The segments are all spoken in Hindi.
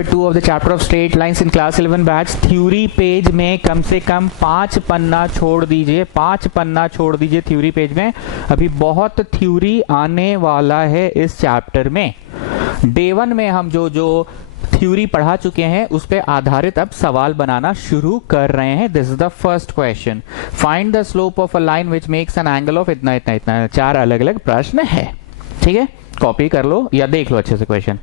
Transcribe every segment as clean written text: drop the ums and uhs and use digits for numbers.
Number 2 of the chapter of straight lines in class 11 batch. Theory page में कम से कम 5 पन्ना छोड़ दीजिए, 5 पन्ना छोड़ दीजिए थ्योरी पेज में। अभी बहुत थ्योरी आने वाला है इस चैप्टर में। डे 1 में हम जो थ्योरी पढ़ा चुके हैं उस पे आधारित अब सवाल बनाना शुरू कर रहे हैं। This is the first question, find the slope of a line which makes an angle of इतना इतना इतना। 4 अलग अलग प्रश्न है, ठीक है, कॉपी कर लो या देख लो अच्छे से क्वेश्चन।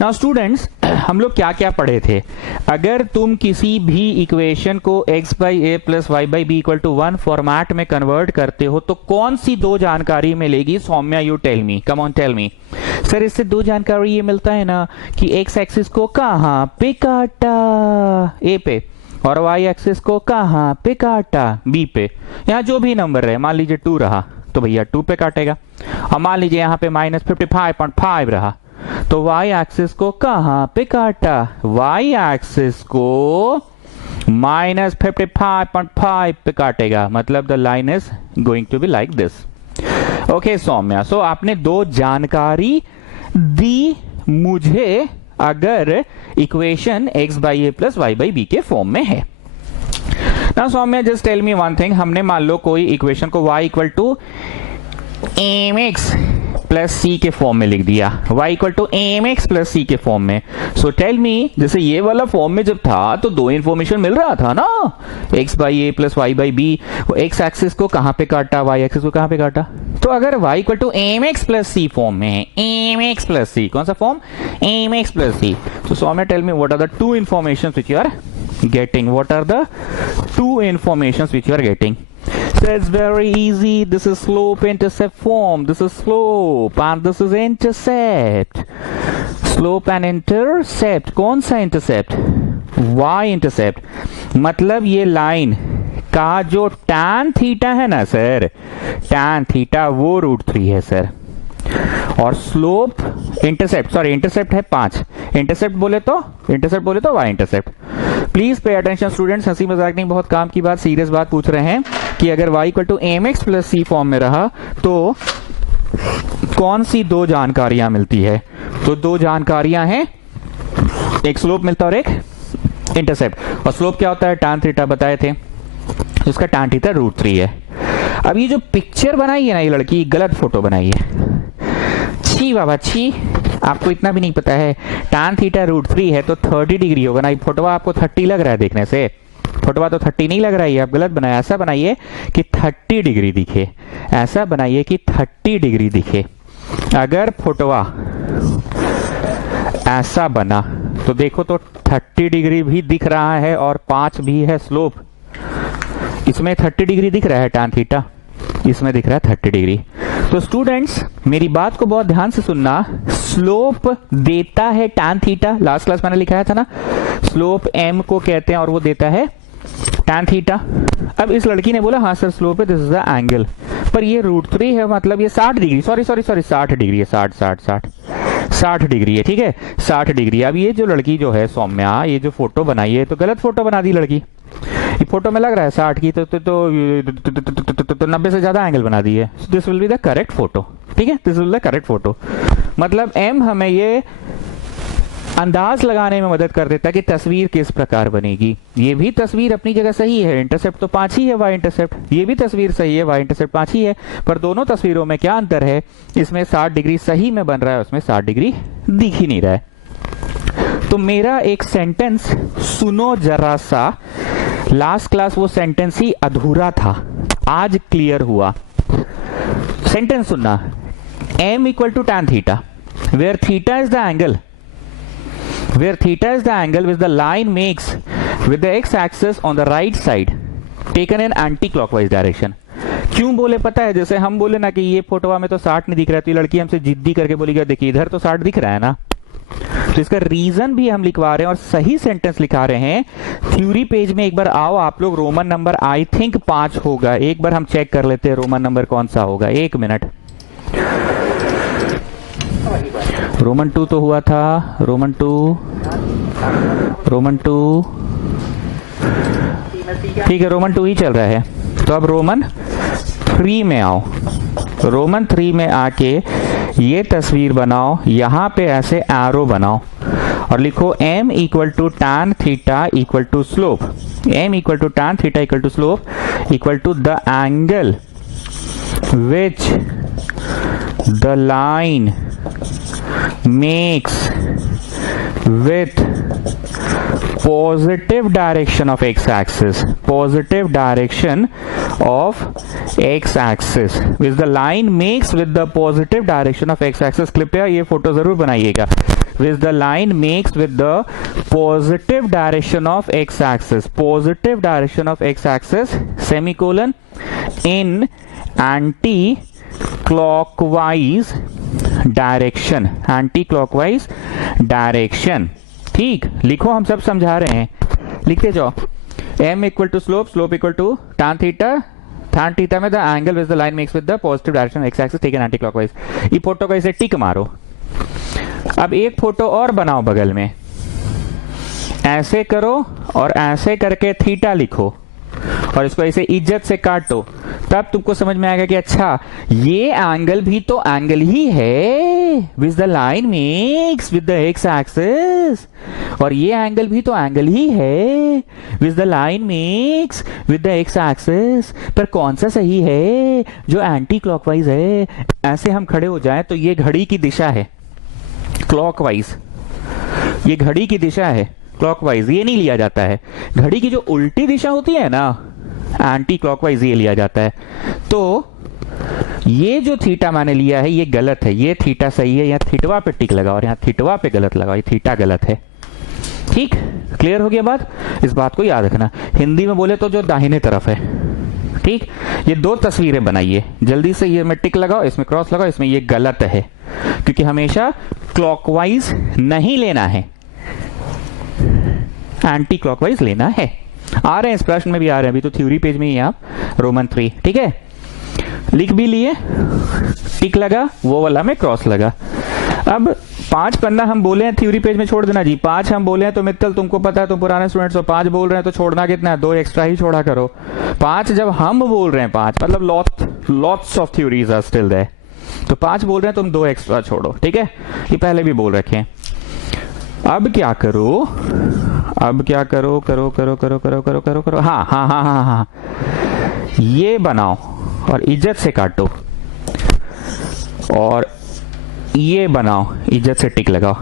नाउ स्टूडेंट्स, हम लोग क्या क्या पढ़े थे। अगर तुम किसी भी इक्वेशन को x by a plus y by b equal to 1 format में कन्वर्ट करते हो तो कौन सी 2 जानकारी मिलेगी? Soumya, you tell me, come on tell me. Sir इससे 2 जानकारी ये मिलता है ना कि x एक्सिस को कहां पे काटा ए पे और y एक्सिस को कहां पे काटा बी पे। यहां जो भी नंबर रहे, मान लीजिए 2 रहा तो भैया 2 पे काटेगा, और मान लीजिए यहां पे -55.5 रहा तो y एक्सिस को कहां पे काटा? y एक्सिस को -55.5 पे काटेगा, मतलब the line is going to be like this. Okay Saumya, so आपने 2 जानकारी दी मुझे अगर equation x by a plus y by b के फॉर्म में है। ना Saumya just tell me one thing, हमने मान लो कोई इक्वेशन को y equal to m x plus c के फॉर्म में लिख दिया, y equal to m x plus c के फॉर्म में। सो टेल मी, जैसे ये वाला फॉर्म में जब था तो 2 इंफॉर्मेशन मिल रहा था ना, x by a plus y by b. x axis को कहां पे काटा, y एक्सिस को कहां पे काटा? तो अगर y equal to m x plus c form में है, एम एक्स प्लस सी, कौन सा form? M x plus c. तो Soumya tell me what are the 2 information which you are getting? What are the 2 informations which you are getting? So it's very easy. This is slope intercept form. This is slope and this is intercept. Slope and intercept. कौन सा intercept? Y intercept. मतलब ये लाइन का जो tan थीटा है ना सर, tan थीटा वो √3 है सर, और स्लोप इंटरसेप्ट, सॉरी इंटरसेप्ट है 5, इंटरसेप्ट बोले तो y intercept. Please pay attention students, हंसी मजाक नहीं, बहुत काम की बात, सीरियस बात पूछ रहे हैं कि अगर y equal to m x plus c form में रहा तो कौन सी 2 जानकारियां मिलती है? तो 2 जानकारियां हैं, एक स्लोप मिलता है और एक इंटरसेप्ट। और स्लोप क्या होता है? tan थीटा बताए थे, उसका tan थीटा √3 है। अब ये जो पिक्चर बनाई है ना ये लड़की, गलत फोटो बनाई है। छी बाबा छी, आपको इतना भी नहीं पता है tan थीटा √3 है तो 30 डिग्री होगा ना। फोटोवा आपको 30 लग रहा है देखने से, फोटोवा तो 30 नहीं लग रहा है, आप गलत बनाया। ऐसा बनाइए कि 30 डिग्री दिखे, ऐसा बनाइए कि 30 डिग्री दिखे। अगर फोटोवा ऐसा बना तो देखो तो 30 डिग्री भी दिख रहा है और 5 भी है स्लोप। इसमें 30 डिग्री दिख रहा है tan थीटा, इसमें दिख रहा है 30 डिग्री। तो स्टूडेंट्स मेरी बात को बहुत ध्यान से सुनना, स्लोप देता है tan थीटा, लास्ट क्लास मैंने लिखाया था ना, स्लोप m को कहते हैं और वो देता है tan थीटा। अब इस लड़की ने बोला हाँ सर स्लोप है, दिस इज द एंगल, पर ये √3 है, मतलब ये 60 डिग्री, सॉरी 60 डिग्री है, 60 डिग्री है, ठीक है 60 डिग्री। अब ये जो लड़की जो है सौम्या, ये जो फोटो बनाई है तो गलत फोटो बना दी लड़की। ये फोटो में लग रहा है 60 की तो 90 से ज्यादा एंगल बना दी है। This will be the correct photo, ठीक है, this will be the correct photo. मतलब m हमें ये अंदाज लगाने में मदद कर देता है कि तस्वीर किस प्रकार बनेगी। ये भी तस्वीर अपनी जगह सही है, इंटरसेप्ट तो 5 ही है y इंटरसेप्ट, ये भी तस्वीर सही है, y इंटरसेप्ट 5 ही है, पर दोनों तस्वीरों में क्या अंतर है? इसमें 60 डिग्री सही में बन रहा है, उसमें 60 डिग्री दिख ही नहीं रहा है। तो मेरा एक सेंटेंस सुनो जरा सा, लास्ट क्लास वो सेंटेंस ही अधूरा था, आज क्लियर हुआ। सेंटेंस सुनना, m equal to tan theta, where theta is the angle, where theta is the angle which the line makes with the x axis on the right side taken in anti-clockwise direction। क्यों बोले पता है? जैसे हम बोले ना कि ये फोटोवा में तो 60 नहीं दिख रहा है, तो ये लड़की हमसे जिद्दी करके बोली क्या, देखिए इधर तो 60 दिख रहा है ना। तो इसका रीजन भी हम लिखवा रहे हैं और सही सेंटेंस लिखा रहे हैं। थ्योरी पेज में एक बार आओ आप लोग, रोमन नंबर आई थिंक 5 होगा, एक बार हम चेक कर लेते हैं रोमन नंबर कौन सा होगा, 1 मिनट। रोमन 2 तो हुआ था, रोमन 2 ठीक है, रोमन 2 ही चल रहा है। तो अब रोमन 3 में आओ, रोमन 3 में आके ये तस्वीर बनाओ, यहां पे ऐसे एरो बनाओ और लिखो m equal to tan theta equal to slope, m equal to tan theta equal to slope equal to the angle which the line makes with positive direction of x-axis, positive direction of x-axis, which the line makes with the positive direction of x-axis. कृपया ये फोटो जरूर बनाइएगा. Which the line makes with the positive direction of x-axis, positive direction of x-axis, semicolon, in anti-clockwise direction, anti clockwise direction. ठीक, लिखो, हम सब समझा रहे हैं, लिखते जाओ. m equal to slope, slope equal to tan theta, tan theta में the angle with the line makes with the positive direction x axis taken anticlockwise. ये फोटो को इसे टिक मारो. अब एक फोटो और बनाओ बगल में, ऐसे करो और ऐसे करके थीटा लिखो और इसको ऐसे इज्जत से काटो. तब तुमको समझ में आएगा कि अच्छा ये एंगल भी तो एंगल ही है with the line makes with the x axis, और ये एंगल भी तो एंगल ही है with the line makes with the x axis. पर कौन सा सही है? जो एंटी क्लॉकवाइज है. ऐसे हम खड़े हो जाएं तो ये घड़ी की दिशा है क्लॉकवाइज, ये घड़ी की दिशा है क्लॉकवाइज, ये नहीं लिया जाता है. घड़ी की जो उल्टी दिशा होती है ना, एंटी क्लॉकवाइज, ये लिया जाता है. तो ये जो थीटा मैंने लिया है ये गलत है, ये थीटा सही है. यहाँ थीटवा पे टिक लगा और यहाँ थीटवा पे गलत लगा, ये थीटा गलत है. ठीक, क्लियर हो गया बात? इस बात को याद रखना. हिंदी में बोले तो जो दाहिने तरफ है. ठीक, ये दो तस्वीरें बनाइए जल्दी से. ये में टिक लगाओ, इसमें क्रॉस लगाओ, इसमें ये गलत है क्योंकि हमेशा क्लॉकवाइज नहीं लेना है, एंटी क्लॉकवाइज लेना है. आ रहे हैं, इस प्रश्न में भी आ रहे हैं, अभी तो थ्योरी पेज में ही आप रोमन 3. ठीक है, लिख भी लिए, टिक लगा, वो वाला में क्रॉस लगा. अब 5 पन्ना हम बोले हैं थ्योरी पेज में छोड़ देना जी. 5 हम बोले हैं तो मित्तल तुमको पता है, तुम पुराने स्टूडेंट्स हो. 5 बोल रहे हैं तो छोड़ना कितना है? 2 एक्स्ट्रा ही छोड़ा करो. 5 जब हम बोल रहे हैं, 5 मतलब lots of theories are still there, तो 5 बोल रहे हैं तुम 2 एक्स्ट्रा छोड़ो. ठीक है, ये पहले भी बोल रखे हैं. अब क्या करो, अब क्या करो, करो करो करो करो करो करो करो. हाँ हाँ हाँ हाँ हाँ, ये बनाओ और इज्जत से काटो, और ये बनाओ, इज्जत से टिक लगाओ.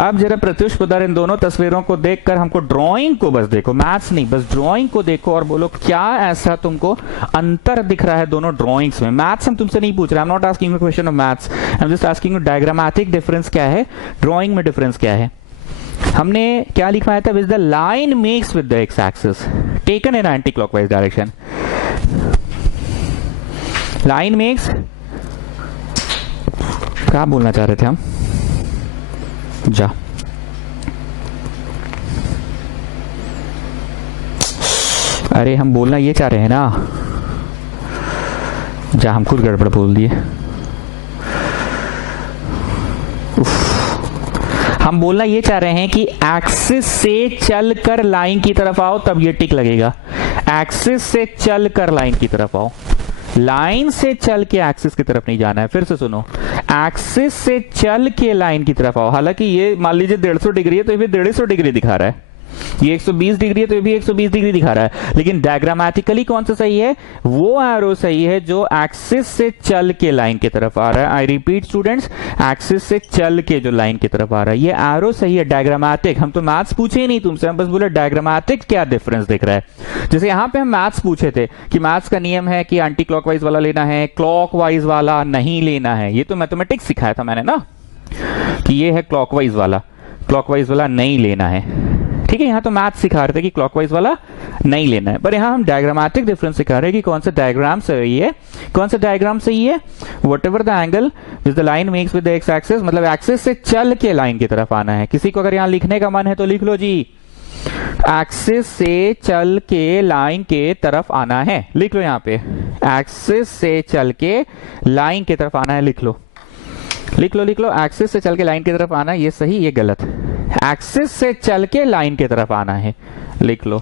अब जरा प्रत्युष पुदर इन दोनों तस्वीरों को देखकर हमको ड्राइंग को बस देखो, मैथ्स नहीं, बस ड्राइंग को देखो और बोलो क्या ऐसा तुमको अंतर दिख रहा है दोनों ड्राइंग्स में. मैथ्स हम तुमसे नहीं पूछ रहे, I am not asking you question of maths, I am just asking you diagrammatic difference क्या है, ड्राइंग में डिफरेंस क्या है. हमने क्या लिखवाया था? With the line makes with the x axis taken in anti clockwise direction. Line makes, क्या बोलना चाह रहे थे हम? जा, अरे हम बोलना ये चाह रहे हैं ना, जा हम खुद गड़बड़ बोल दिए. हम बोलना ये चाह रहे हैं कि एक्सिस से चलकर लाइन की तरफ आओ, तब ये टिक लगेगा. एक्सिस से चलकर लाइन की तरफ आओ, लाइन से चल के एक्सिस की तरफ नहीं जाना है. फिर से सुनो, एक्सिस से चल के लाइन की तरफ आओ. हालांकि ये मान लीजिए 150 डिग्री है तो ये भी 150 डिग्री दिखा रहा है, ये 120 डिग्री है तो ये भी 120 डिग्री दिखा रहा है. लेकिन डायग्रामेटिकली कौन सा सही है? वो एरो सही है जो एक्सिस से चल के लाइन की तरफ आ रहा है. आई रिपीट स्टूडेंट्स, एक्सिस से चल के जो लाइन की तरफ आ रहा है, ये एरो सही है. डायग्रामेटिक, हम तो मैथ्स पूछे ही नहीं तुमसे, हम बस बोले डायग्रामेटिक क्या डिफरेंस दिख रहा है. जैसे यहां पे हम मैथ्स पूछे थे कि मैथ्स का नियम है कि एंटी क्लॉकवाइज वाला लेना है, क्लॉकवाइज वाला नहीं लेना है. ये तो मैथमेटिक्स सिखाया था मैंने ना, कि ये है क्लॉकवाइज वाला नहीं लेना है. ठीक है, यहाँ तो मैथ सिखा रहे थे कि क्लॉकवाइज वाला नहीं लेना है, पर यहाँ हम डायग्रामेटिक डिफरेंस सिखा रहे हैं कि कौन सा डायग्राम सही है, कौन सा डायग्राम सही है. What ever the angle with the line makes with the x axis, मतलब एक्सिस से चल के लाइन की तरफ आना है. किसी को अगर यहाँ लिखने का मन है तो लिख लो जी, एक्सिस से चल के लाइन के तरफ आना है. लिख लो यहाँ पे, एक्सिस से चल के लाइन की तरफ आना है. लिख लो, लिख लो, लिख लो. एक्सिस से चल के लाइन की तरफ आना है, ये सही, ये गलत. एक्सिस से चल के लाइन की तरफ आना है. लिख लो,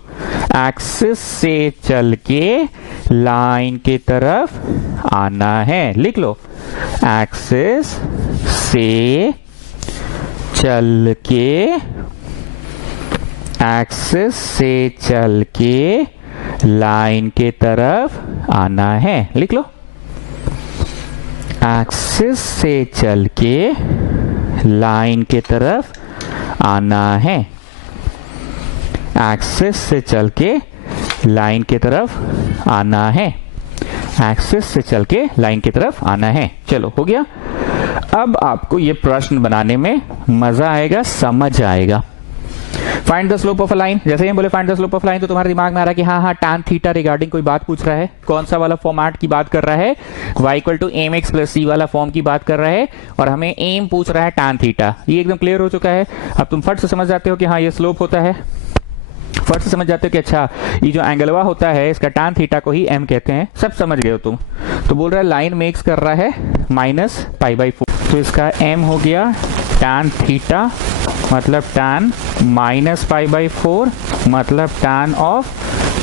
एक्सिस से चल के लाइन की तरफ आना है. लिख लो, एक्सिस से चल के, एक्सिस से चल के लाइन के तरफ आना है। लिख लो, एक्सिस से चल के लाइन के तरफ आना है। एक्सिस से चल के लाइन की तरफ आना है। एक्सिस से चल के लाइन की तरफ आना है। चलो, हो गया। अब आपको ये प्रश्न बनाने में मजा आएगा, समझ आएगा। Find the slope of a line. जैसे ही बोले find the slope of line, तो तुम्हारे दिमाग में आ रहा है कि हाँ tan थीटा रिगार्डिंग कोई बात पूछ रहा है। कौन सा वाला फॉर्मेट की बात कर रहा है? y equal to m x plus c वाला फॉर्म की बात कर रहा है, और हमें एम पूछ रहा है tan थीटा। ये एकदम क्लियर हो चुका है। अब तुम फट से समझ जाते हो कि हाँ ये स्लोप होता है। फट से समझ जाते हो कि अच्छा ये जो एंगलवा होता है इसका tan थीटा को ही m कहते हैं। सब समझ गए हो तुम। तो बोल रहा है लाइन मेक्स कर रहा है -π/4, तो इसका m हो गया tan थीटा, मतलब tan -π/4, मतलब tan ऑफ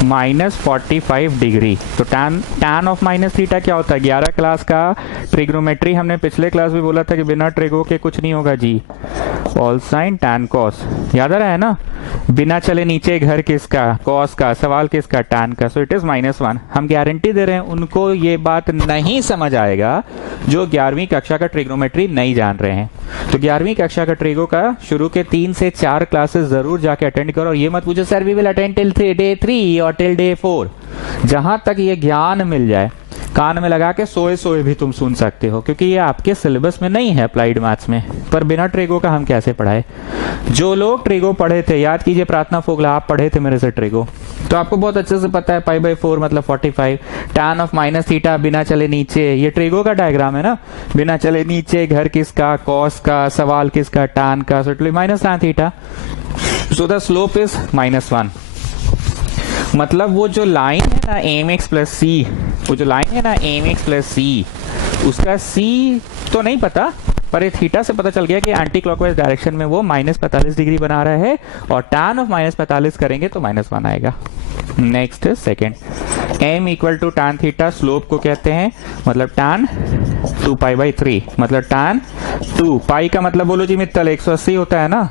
-45 डिग्री। तो tan ऑफ माइनस थीटा क्या होता है? 11 क्लास का ट्रिग्नोमेट्री हमने पिछले क्लास में बोला था कि बिना ट्रिगो के कुछ नहीं होगा जी। ऑल साइन tan कॉस, याद आ रहा है ना? बिना चले नीचे घर किसका? कॉस का। सवाल किसका? tan का। So it is -1। हम गारंटी दे रहे हैं उनको ये बात नहीं समझ आएगा जो 11वीं कक्षा का ट्रिग्नोमेट्री नहीं जान रहे हैं। तो 11वीं कक्षा का ट्रिगो का शुरू के 3 से 4 क्लासेस जरूर जाके अटेंड करो, और ये मत पूछो sir we will attend till day 3 और टिल डे 4। जहां तक ये ज्ञान मिल जाए, कान में लगा के सोए सोए भी तुम सुन सकते हो, क्योंकि ये आपके सिलेबस में नहीं है अप्लाइड मैथ्स में। पर बिना ट्रिगो का हम कैसे पढ़ाए? जो लोग ट्रिगो पढ़े थे, याद कीजिए प्रार्थना फोगला, आप पढ़े थे मेरे से ट्रिगो, तो आपको बहुत अच्छे से पता है π/4 मतलब 45। tan ऑफ माइनस थीटा बिना चले नीचे, ये ट्रिगो का डायग्राम है ना। बिना चले नीचे घर किसका? कॉस का। सवाल किसका? tan का। So it will minus tan theta. So the slope is -1। मतलब वो जो लाइन है ना एम एक्स प्लस सी, वो जो लाइन है ना एम एक्स प्लस सी, उसका सी तो नहीं पता, पर ये थीटा से पता चल गया कि एंटी क्लॉकवाइज डायरेक्शन में वो -45 डिग्री बना रहा है, और tan ऑफ -45 करेंगे तो -1 आएगा। Next second, m equal to tan theta slope को कहते हैं, मतलब tan 2π/3, मतलब tan 2 पाई का मतलब बोलो जी मित्तल 180 होता है ना।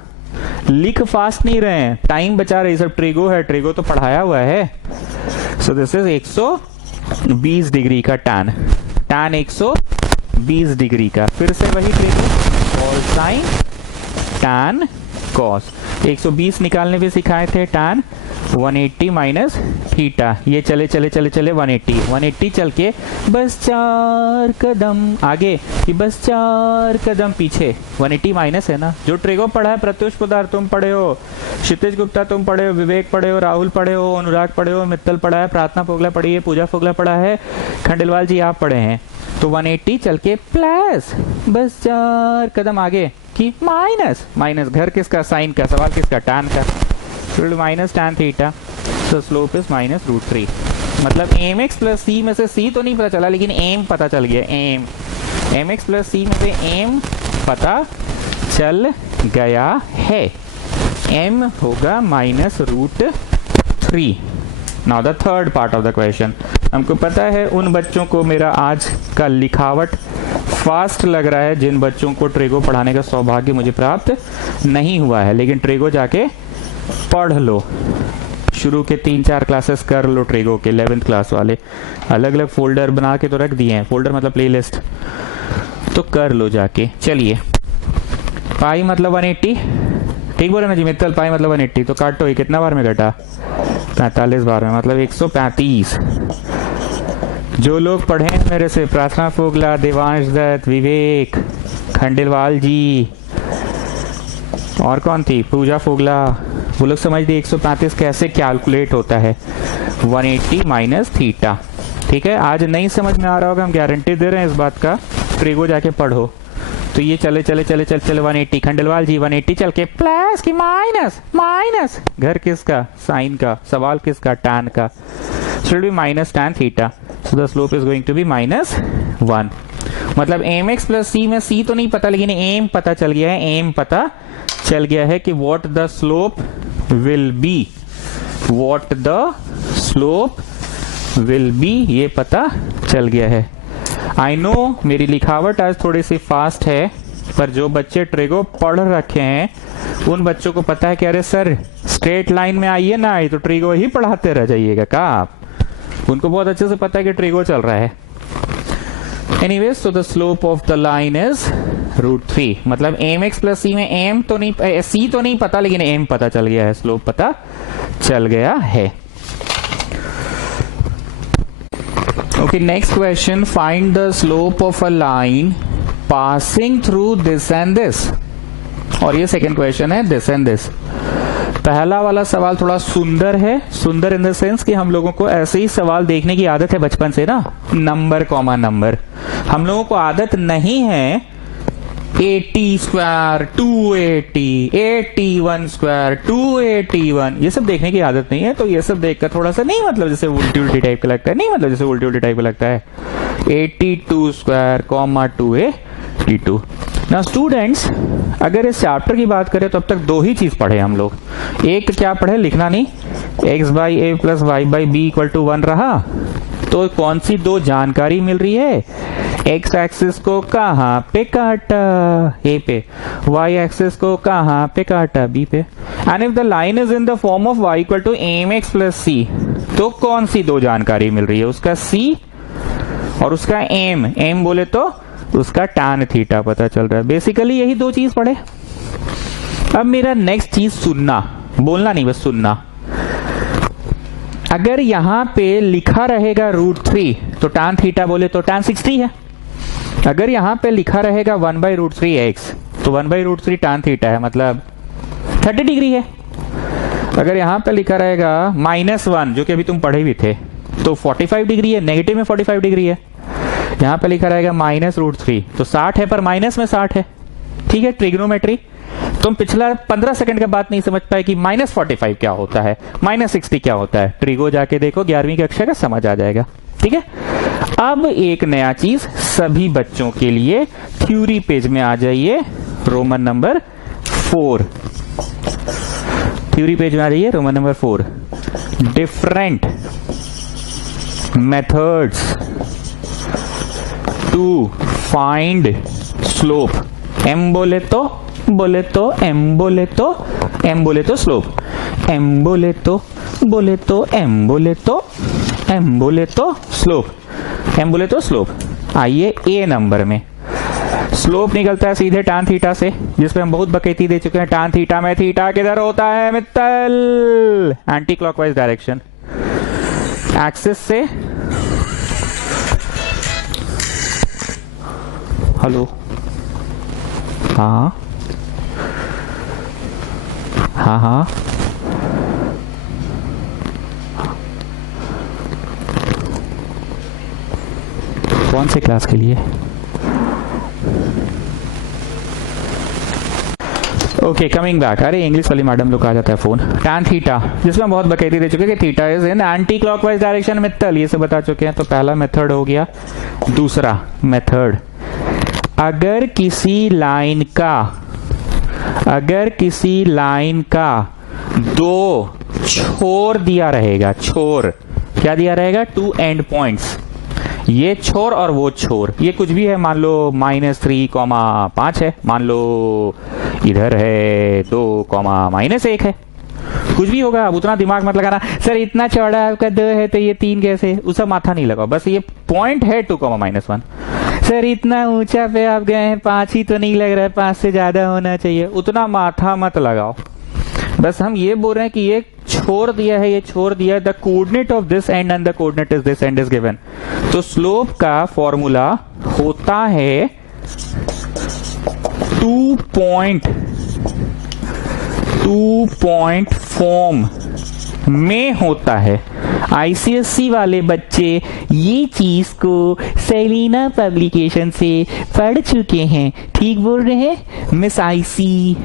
लिख फास्ट नहीं रहे हैं, टाइम बचा रहे। सब ट्रिगो है, ट्रिगो तो पढ़ाया हुआ है। सो दिस इज 120 डिग्री का tan 120 डिग्री का। फिर से वही trigo, cos sine tan cos. 120 निकालने भी सिखाए थे, tan 180 माइनस थीटा। ये चले चले चले चले 180 चल के बस 4 कदम आगे, कि बस 4 कदम पीछे। 180 माइनस है ना। जो ट्रिगो पढ़ा है, प्रत्युष पोदार तुम पढ़े हो, क्षितिज गुप्ता तुम पढ़े हो, विवेक पढ़े हो, राहुल पढ़े हो, अनुराग पढ़े हो, मित्तल पढ़ा है, प्रार्थना फोगला पढ़ी है, पूजा फोगला पढ़ा है, खंडेलवाल जी आप पढ़े हैं। तो 180 चल के प्लस बस 4 कदम आगे कि माइनस घर किसका? साइन का। सवाल किसका? tan का। Minus tan theta. तो स्लोप इज -√3। मतलब एम एक्स प्लस सी में से सी तो नहीं पता चला, लेकिन एम पता चल गया। एम एक्स प्लस सी में से एम पता चल गया है। एम होगा -√3। Now the third part of the question. हमको पता है उन बच्चों को मेरा आज का लिखावट फास्ट लग रहा है जिन बच्चों को ट्रिगो पढ़ाने का सौभाग्य मुझे प्राप्त नहीं हुआ है, लेकिन ट्रिगो जाके पढ़ लो। शुरू के 3-4 क्लासेस कर लो ट्रिगो के, 11th क्लास वाले। अलग अलग फोल्डर बना के तो रख दिए हैं, फोल्डर मतलब प्लेलिस्ट, तो कर लो जाके। चलिए, पाई मतलब 180, ठीक बोले ना जी मित्तल? पाई मतलब 180, तो काटो, ये कितना बार में घटा? 45 बार में, मतलब 135। जो लोग पढ़े हैं मेरे से, प्रार्थना फोगला, देवांश दत्त, विवेक, खंडेलवाल जी, और कौन थी? पूजा फोगला, वो लोग समझ दिए 135 कैसे कैलकुलेट होता है। 180 माइनस थीटा। ठीक है, आज नहीं समझ में आ रहा होगा, हम गारंटी दे रहे हैं इस बात का। ट्रिगो जाके पढ़ो। तो ये चले चले चले चले चले 180, खंडेलवाल जी 180 चल के प्लस की माइनस घर किसका? साइन का। सवाल किसका? tan का। Should be -tan theta. So the slope is going to be -1। मतलब एम एक्स प्लस सी में सी तो नहीं पता, लेकिन एम पता चल गया है। एम पता चल गया है कि what the slope will be, what the slope will be, ये पता चल गया है। आई नो मेरी लिखावट आज थोड़ी सी फास्ट है, पर जो बच्चे ट्रिगो पढ़ रखे हैं उन बच्चों को पता है कि अरे सर स्ट्रेट लाइन में आइए ना, आई तो ट्रिगो ही पढ़ाते रह जाइएगा का आप। उनको बहुत अच्छे से पता है कि ट्रिगो चल रहा है। Anyways, so the slope of the line is √3। मतलब एम एक्स प्लस सी में एम तो नहीं, सी तो नहीं पता, लेकिन एम पता चल गया है, स्लोप पता चल गया है। Okay, next question. Find the slope of a line passing through this and this. और ये सेकंड क्वेश्चन है this and this। पहला वाला सवाल थोड़ा सुंदर है, सुंदर इन द सेंस कि हम लोगों को ऐसे ही सवाल देखने की आदत है बचपन से ना, नंबर कॉमा नंबर। हम लोगों को आदत नहीं है 80 स्क्वायर 280, 81 स्क्वायर 281, ये सब देखने की आदत नहीं है। तो ये सब देखकर थोड़ा सा नहीं, मतलब जैसे उल्टी उल्टी टाइप का लगता है, नहीं मतलब जैसे उल्टी उल्टी टाइप का लगता है। 82 स्क्वायर कॉमा 282। ना स्टूडेंट्स, अगर इस चैप्टर की बात करें तो अब तक दो ही चीज पढ़े हम लोग। एक क्या पढ़े, लिखना नहीं, x by a plus y by b equal to 1 रहा। तो कौन सी दो जानकारी मिल रही है, x एक्सिस को कहां पे काटा, ए पे, y एक्सिस को कहां पे काटा, बी पे। And if the line is in the form of y equal to m x plus c, तो कौन सी दो जानकारी मिल रही है, उसका c और उसका m। m बोले तो उसका tan थीटा पता चल रहा है। बेसिकली यही दो चीज पढ़े। अब मेरा नेक्स्ट चीज सुनना, बोलना नहीं, बस सुनना। अगर यहां पे लिखा रहेगा √3 तो tan थीटा बोले तो tan 60 है। अगर यहां पे लिखा रहेगा 1/√3x तो 1/√3 tan थीटा है, मतलब 30 डिग्री है। अगर यहां पे लिखा रहेगा -1, जो कि अभी तुम पढ़े भी थे, तो 45 डिग्री है, नेगेटिव में 45 डिग्री है। यहां पे लिखा रहेगा -√3 तो 60 है, पर माइनस में 60 है। ठीक है, ट्रिग्नोमेट्री। तुम पिछला 15 सेकंड के बाद नहीं समझ पाए कि -45 क्या होता है, -60 क्या होता है, ट्रिगो जाके देखो 11वीं कक्षा का, समझ आ जाएगा। ठीक है, अब एक नया चीज सभी बच्चों के लिए, थ्योरी पेज में आ जाइए, रोमन नंबर 4। थ्योरी पेज में आ जाइए, roman number 4। Different methods to find slope. M बोले तो एम बोले तो एम बोले तो स्लोप, एम बोले तो एम बोले तो एम बोले तो स्लोप, एम बोले तो स्लोप। आइए ए नंबर में स्लोप निकलता है सीधे tan थीटा से, जिसपे हम बहुत बकैती दे चुके हैं। tan थीटा में थीटा किधर होता है Mittal, anti clockwise direction. Axis से, हेलो, हाँ हाँ हाँ, कौन से क्लास के लिए? Okay, coming back. अरे इंग्लिश वाली मैडम लोग आ जाता है फोन। tan थीटा, जिसमें बहुत बकैती दे चुके हैं कि theta is in anti clockwise direction Mittal, ये सब बता चुके हैं। तो पहला मेथड हो गया। दूसरा मेथड, अगर किसी लाइन का दो छोर दिया रहेगा, छोर क्या दिया रहेगा, 2 एंड पॉइंट्स, ये छोर और वो छोर, ये कुछ भी है, मान लो -3,5 है, मान लो इधर है 2,-1 है, कुछ भी होगा। अब उतना दिमाग मत लगाना, सर इतना चौड़ा आपका 2 है तो ये 3 कैसे, उसका माथा नहीं लगाओ, बस ये पॉइंट है 2,-1। सर इतना ऊंचा पे आप गए हैं, 5 ही तो नहीं लग रहा है, 5 से ज्यादा होना चाहिए, उतना माथा मत लगाओ। बस हम ये बोल रहे हैं कि ये छोड़ दिया है, ये छोड़ दिया है, the coordinate of this and and the coordinate is this and is given. तो स्लोप का फॉर्मूला होता है 2 पॉइंट फॉर्म में होता है। आईसीएससी वाले बच्चे ये चीज को सेलिना पब्लिकेशन से पढ़ चुके हैं, ठीक बोल रहे हैं मिस आईसी,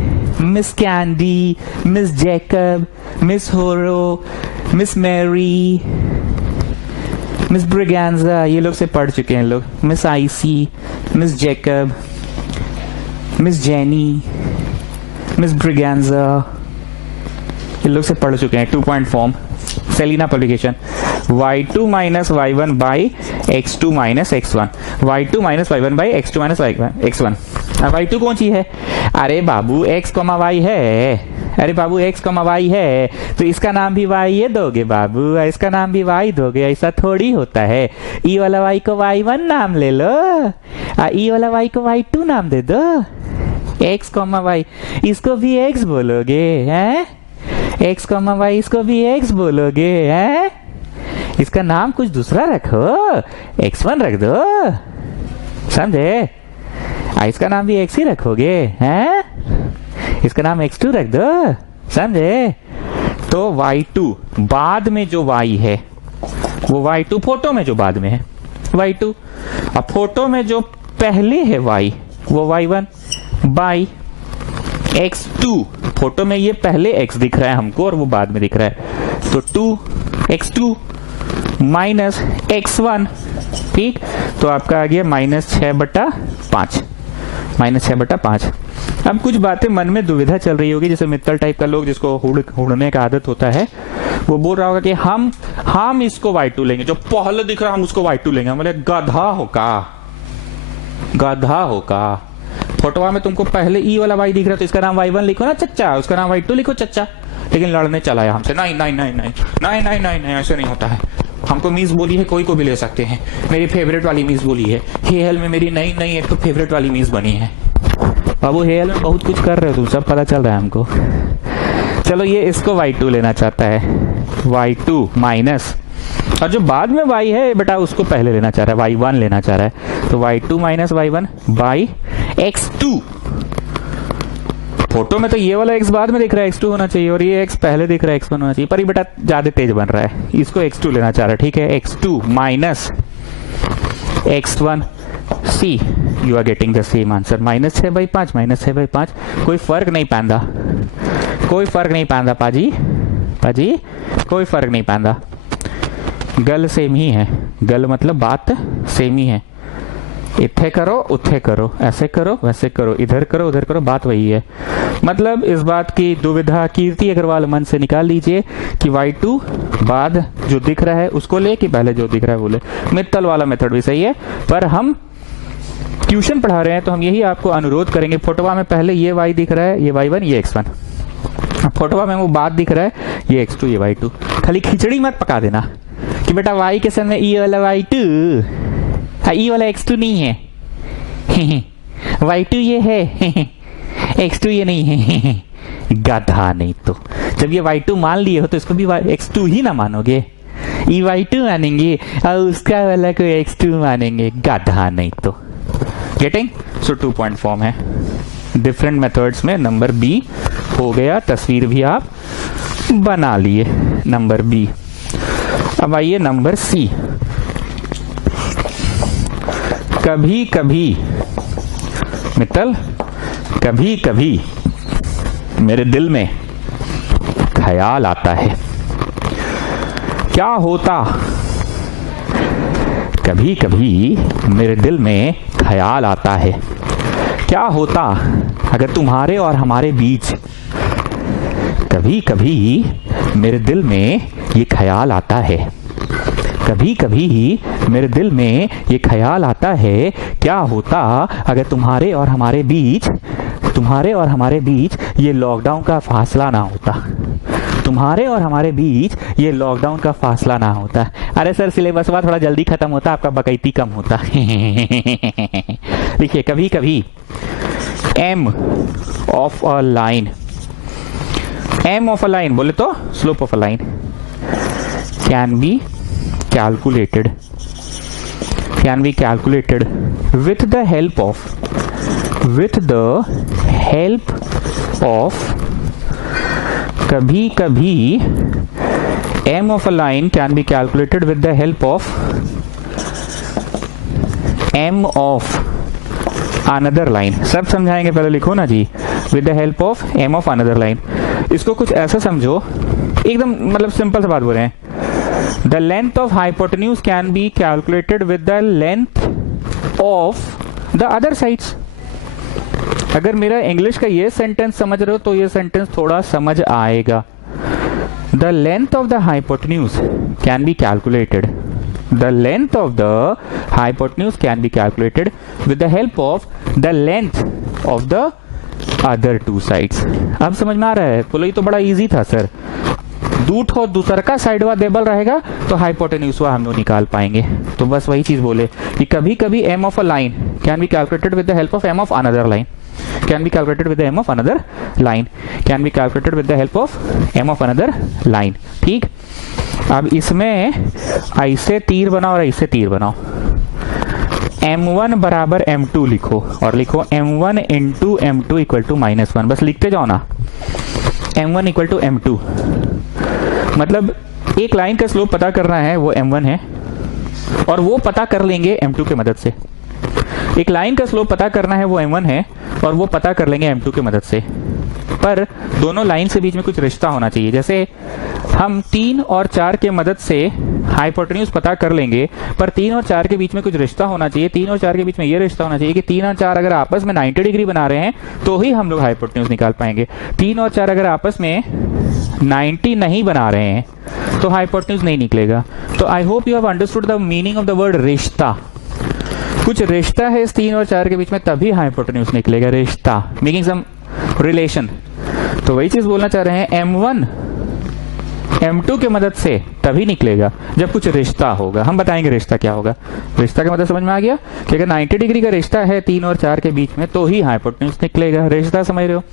miss Candy, miss Jacob, miss होरो, मिस मैरी, मिस ब्रिगेंजा, ये लोग से पढ़ चुके हैं लोग। मिस आईसी, miss Jacob, miss Jenny, miss Braganza, ये लोग से पढ़ चुके हैं। 2 point form, Selina publication. y2 minus y1 by x2 minus x1, y2 minus y1 by x2 minus x1। y2 कौन सी है? अरे बाबू x, y है। अरे बाबू x, y है तो इसका नाम भी y ये दोगे बाबू, इसका नाम भी y दोगे, ऐसा थोड़ी होता है। e वाला y को y1 नाम ले लो, e वाला y को y2 नाम दे दो। x, y इसको भी x बोलोगे हैं? x, y इसको भी x बोलोगे हैं? इसका नाम कुछ दूसरा रखो, x1 रख दो, समझे? इसका नाम भी x ही रखोगे हैं? इसका नाम x2 रख दो, समझे? तो y2 बाद में जो y है वो y2, फोटो में जो बाद में है y2, अब फोटो में जो पहले है y वो y1 बाई x2। फोटो में ये पहले x दिख रहा है हमको और वो बाद में दिख रहा है, तो 2x2 माइनस x1, ठीक। तो आपका आ गया -6/5, -6/5। अब कुछ बातें मन में दुविधा चल रही होगी, जैसे मित्तल टाइप का लोग जिसको हुड़ने का आदत होता है, वो बोल रहा होगा कि हम इसको y2 लेंगे, जो पहले दिख रहा है हम उसको y2 लेंगे। बोले गधा हो का, फोटोवा में तुमको पहले ई वाला y दिख रहा है तो इसका नाम y1 लिखो ना चच्चा, उसका नाम y2 लिखो चच्चा। लेकिन लड़ने चला है हमसे, नहीं नहीं नहीं नहीं नहीं नहीं नहीं नहीं, ऐसे नहीं होता है। हमको मीज बोली है, कोई को भी ले सकते हैं। मेरी फेवरेट वाली मीज बोली है, हेयल में मेरी नई नई एक तो फेवरेट वाली मीज बनी है। बाबू हेयल में बहुत कुछ कर रहे हो तुम, सब पता चल रहा है हमको। चलो ये इसको y2 लेना चाहता है, y2 माइनस, और जो बाद में y है बेटा उसको पहले लेना चाह रहा है, y1 लेना चाह रहा है, तो y2 minus y1 by x2। Photo में तो ये वाला x बाद में दिख रहा है, x2 होना चाहिए, और ये x पहले दिख रहा है, x1 होना चाहिए, पर ये बेटा ज्यादा तेज बन रहा है, इसको x2 लेना चाह रहा है, ठीक है। x2 minus x1 see, you are getting the same answer, -6/5, -6/5। कोई फर्क नहीं पैंदा, कोई फर्क नहीं पैंदा पाजी, कोई फर्क नहीं पैंदा। गल सेम ही है, गल मतलब बात सेम ही है। इत्थे करो उथे करो, ऐसे करो वैसे करो, इधर करो उधर करो, बात वही है। मतलब इस बात की दुविधा कीर्ति अग्रवाल मन से निकाल लीजिए कि y2 बाद जो दिख रहा है उसको ले कि पहले जो दिख रहा है वो ले। मित्तल वाला मेथड भी सही है, पर हम ट्यूशन पढ़ा रहे हैं तो हम यही आपको अनुरोध करेंगे। फोटोवा में पहले ये y दिख रहा है, ये y1 ये x1, फोटोवा में वो बाद दिख रहा है, ये x2 ये y2। खाली खिचड़ी मत पका देना कि बेटा y के समय ई वाला y2, ई वाला x2 नहीं है, y2 ये है, x2 ये नहीं है। गधा नहीं तो, जब ये y2 मान लिए हो तो इसको भी x2 ही ना मानोगे, ई y2 मानेंगे और उसका वाला को x2 मानेंगे, गधा नहीं तो। गेटिंग? सो 2 पॉइंट फॉर्म है। डिफरेंट मेथड्स में नंबर बी हो गया, तस्वीर भी आप बना लिए, नंबर बी। अब आइए नंबर सी। कभी कभी मित्तल, कभी कभी मेरे दिल में ख्याल आता है, क्या होता, कभी कभी मेरे दिल में ख्याल आता है, क्या होता अगर तुम्हारे और हमारे बीच, कभी कभी मेरे दिल में ये ख्याल आता है, कभी कभी मेरे दिल में ये ख्याल आता है, क्या होता अगर तुम्हारे और हमारे बीच ये लॉकडाउन का फासला ना होता, तुम्हारे और हमारे बीच ये लॉकडाउन का फासला ना होता। अरे सर सिलेबस थोड़ा जल्दी खत्म होता, आपका बकैती कम होता। देखिए कभी कभी m of a line, m of a line बोले तो slope of a line can B calculated with the help of कभी कभी m of a line can be calculated with the help of m of another line। सब समझाएंगे, पहले लिखो ना जी, with the help of m of another line। इसको कुछ ऐसा समझो, एकदम मतलब सिंपल सा बात बोल रहे हैं, the length of hypotenuse can be calculated with the length of the other sides। अगर मेरा इंग्लिश का ये सेंटेंस समझ रहे हो तो ये सेंटेंस थोड़ा समझ आएगा। The length of the hypotenuse can be calculated, the length of the hypotenuse can be calculated with the help of the length of the other two sides. अब समझ में आ रहा है? बोलो ये तो बड़ा इजी था सर, दूठो दूसर का साइडवा देबल रहेगा तो हाइपोटेन्यूज हम लोग निकाल पाएंगे। तो बस वही चीज बोले कि कभी कभी m of a line can be calculated with the help of m of another line, can be calculated with the m of another line, can be calculated with the help of m of another line। ठीक, अब इसमें ऐसे तीर बनाओ और ऐसे तीर बनाओ। m1 बराबर m2 लिखो और लिखो m1 into m2 equal to -1। बस लिखते जाओ ना, m1 इक्वल टू m2। मतलब एक लाइन का स्लोप पता करना है, वो m1 है, और वो पता कर लेंगे m2 की मदद से। एक लाइन का स्लोप पता करना है, वो m1 है, और वो पता कर लेंगे m2 की मदद से। पर दोनों लाइन से बीच में कुछ रिश्ता होना चाहिए। जैसे हम 3 और 4 के मदद से हाइपोटेन्यूज पता कर लेंगे, पर 3 और 4 के बीच में कुछ रिश्ता होना चाहिए। 3 और 4 के बीच में ये रिश्ता होना चाहिए कि 3 और 4 अगर आपस में 90 डिग्री बना रहे हैं तो ही हम लोग हाइपोटेन्यूज निकाल पाएंगे। 3 और 4 अगर आपस में 90 नहीं बना रहे हैं तो हाइपोटेन्यूज नहीं निकलेगा। तो आई hope you have understood the meaning of the word रिश्ता। कुछ रिश्ता है इस 3 और 4 के बीच में, तभी हाइपोटेन्यूज निकलेगा। रिश्ता मेकिंग सम रिलेशन। तो वही चीज बोलना चाह रहे हैं, m1 m2 के मदद से तभी निकलेगा जब कुछ रिश्ता होगा। हम बताएंगे रिश्ता क्या होगा। रिश्ता का मतलब समझ में आ गया कि अगर 90 डिग्री का रिश्ता है 3 और 4 के बीच में तो ही हाइपोटेन्यूज निकलेगा। रिश्ता समझ रहे हो?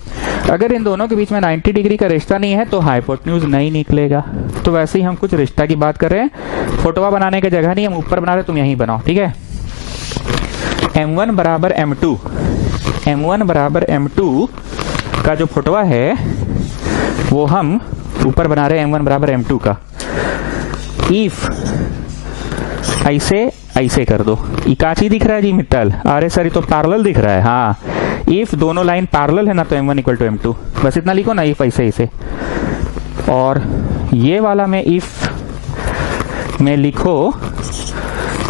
अगर इन दोनों के बीच में 90 डिग्री का रिश्ता नहीं है तो हाइपोटेन्यूज नहीं निकलेगा। तो वैसे ही हम कुछ रिश्ता की बात कर रहे हैं। फोटोवा बनाने की जगह नहीं, हम ऊपर बना रहे, तुम यहीं बनाओ, ठीक है? m1 बराबर m2, m1 बराबर m2 का जो फोटोवा है वो हम ऊपर बना रहे हैं m1 बराबर m2 का। इफ ऐसे ऐसे कर दो, इकाची दिख रहा है जी मित्तल? अरे सर ये तो पैरेलल दिख रहा है। हाँ, इफ दोनों लाइन पैरेलल है ना तो m1 इक्वल टू m2, बस इतना लिखो ना, इफ ऐसे ऐसे। और ये वाला में इफ में लिखो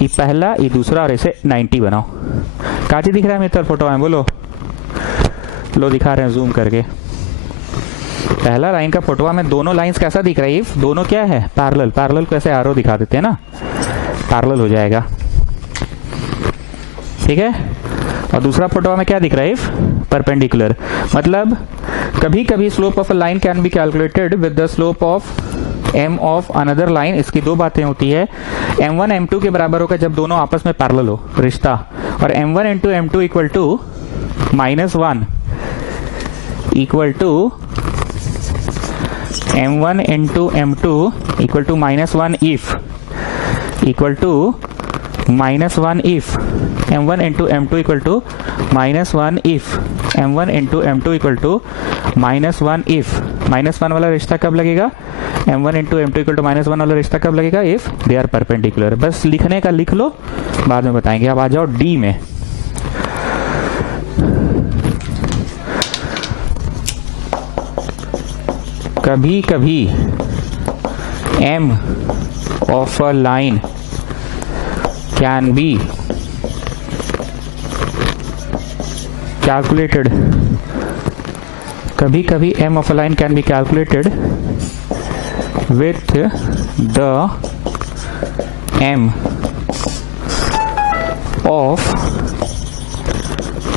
ये पहला ये दूसरा और ऐसे 90 बनाओ। काची दिख रहा है मित्तल फोटो में? बोलो, लो दिखा रहे हैं जूम करके। पहला लाइन का फोटोवा में दोनों लाइंस कैसा दिख रहा है? इफ दोनों क्या है? पैरेलल। पैरेलल को ऐसे आरो दिखा देते हैं ना, पैरेलल हो जाएगा, ठीक है? और दूसरा फोटोवा में क्या दिख रहा है? If perpendicular. मतलब कभी कभी slope of a line can be calculated with the slope of m of another line. इसकी दो बातें होती है, m1 m2 के बराबर होगा जब दोनों आपस में पैरेलल हो, रिश्ता, और m1 into m2 equal to -1 equal to m1 into m2 equal to -1 if equal to -1 if m1 into m2 equal to -1 if m1 into m2 equal to -1 if. -1 वाला रिश्ता कब लगेगा? m1 into m2 equal to -1 वाला रिश्ता कब लगेगा? If they are perpendicular. बस लिखने का लिख लो, बाद में बताएंगे। अब आ जाओ डी में। कभी कभी m of a line can be calculated, कभी कभी m of a line can be calculated with the m of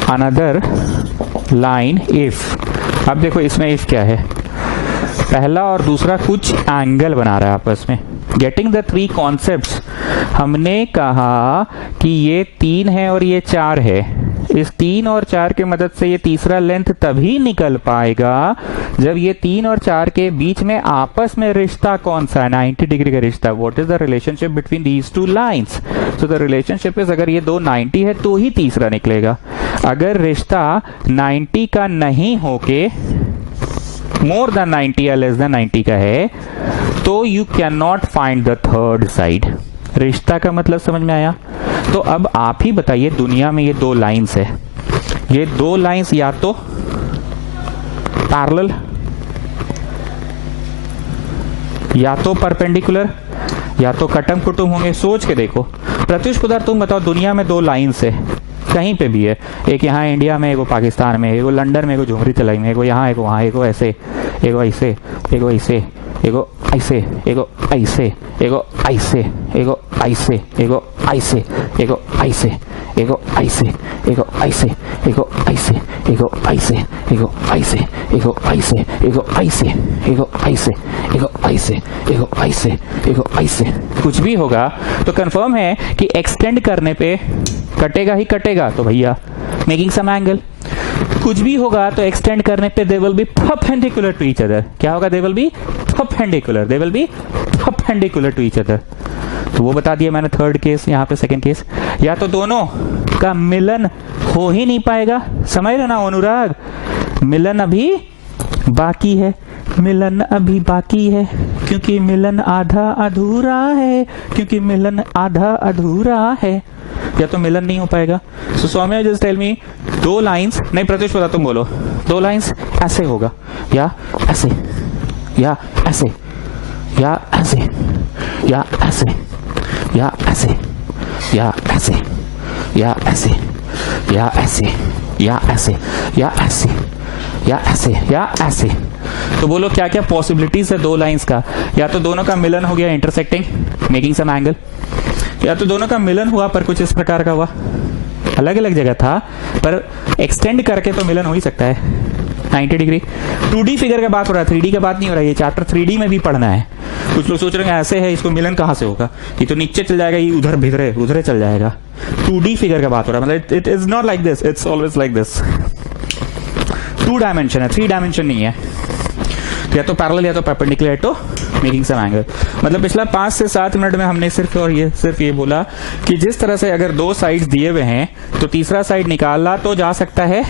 another line if। अब देखो इसमें if क्या है? पहला और दूसरा कुछ एंगल बना रहा है आपस में। Getting the three concepts. हमने कहा कि ये 3 है और ये 4 है। इस 3 और 4 के मदद से ये तीसरा लेंथ तभी निकल पाएगा जब ये 3 और 4 के बीच में आपस में रिश्ता कौन सा है? 90 डिग्री का रिश्ता। What is the relationship between these two lines? So the relationship is, अगर ये दो 90 है तो ही तीसरा निकलेगा। अगर रिश्ता 90 का नहीं होके मोर देन 90 या लेस देन 90 का है तो you can not find the third side. रिश्ता का मतलब समझ में आया? तो अब आप ही बताइए, दुनिया में ये दो लाइंस है, ये दो लाइंस या तो पैरेलल या तो परपेंडिकुलर या तो कटम कुटुम होंगे। सोच के देखो प्रत्युष कुदार, तुम बताओ दुनिया में दो लाइंस है, कहीं पे भी है, एक यहाँ इंडिया में, एक पाकिस्तान में, एक लंदन में, एक झुमरी तलाई में, एक यहाँ, एक वहाँ, एक ऐसे, एक ऐसे, एक ऐसे, एक ऐसे, एक ऐसे, एक ऐसे, एक ऐसे, एक ऐसे, एक ऐसे, एगो ऐसे, एगो ऐसे, एगो ऐसे, एगो ऐसे, एगो ऐसे, एगो ऐसे, एगो ऐसे, एगो ऐसे, एगो ऐसे, एगो ऐसे, एगो ऐसे, कुछ भी होगा तो कंफर्म है कि एक्सटेंड करने पे कटेगा ही कटेगा। तो भैया मेकिंग सम एंगल, कुछ भी होगा तो एक्सटेंड करने पे they will be perpendicular to each other. क्या होगा? They will be perpendicular, they will be perpendicular to each other. तो वो बता दिया मैंने थर्ड केस। यहाँ पे सेकंड केस, या तो दोनों का मिलन हो ही नहीं पाएगा, समझ रहे ना अनुराग, मिलन अभी बाकी है, मिलन अभी बाकी है, क्योंकि मिलन आधा अधूरा है, क्योंकि मिलन आधा अधूरा है, या तो मिलन नहीं हो पाएगा। सो सौम्या जस्ट टेल मी दो लाइंस, नहीं प्रत्युष पता तुम बोलो, दो लाइंस ऐसे होगा या ऐसे, या ऐसे, या ऐसे, या ऐसे, या ऐसे, या ऐसे, या ऐसे, या ऐसे, या ऐसे, या ऐसे, या ऐसे, या ऐसे। तो बोलो क्या क्या पॉसिबिलिटीज है दो लाइंस का? या तो दोनों का मिलन हो गया इंटरसेक्टिंग मेकिंग सम एंगल, या तो दोनों का मिलन हुआ पर कुछ इस प्रकार का हुआ, अलग अलग जगह था पर एक्सटेंड करके तो मिलन हो ही सकता है 90 डिग्री। 2D फिगर का बात हो रहा है, 3D का बात नहीं हो रहा है। ये चैप्टर 3D में भी पढ़ना है। कुछ लोग सोच रहे हैं ऐसे है, इसको मिलन कहां से होगा, ये तो नीचे चल जाएगा, ये उधर भीतरे उधरे चल जाएगा। 2D फिगर का बात हो रहा है, मतलब it is not like this, it's always like this. 2 dimension है, 3 डायमेंशन नहीं है। या तो पैरेलल या तो परपेंडिकुलर, तो मेकिंग सम एंगल। मतलब पिछला 5 से 7 मिनट में हमने सिर्फ ये बोला कि जिस तरह से अगर दो साइड्स दिए हुए हैं तो तीसरा साइड निकाला तो जा सकता है,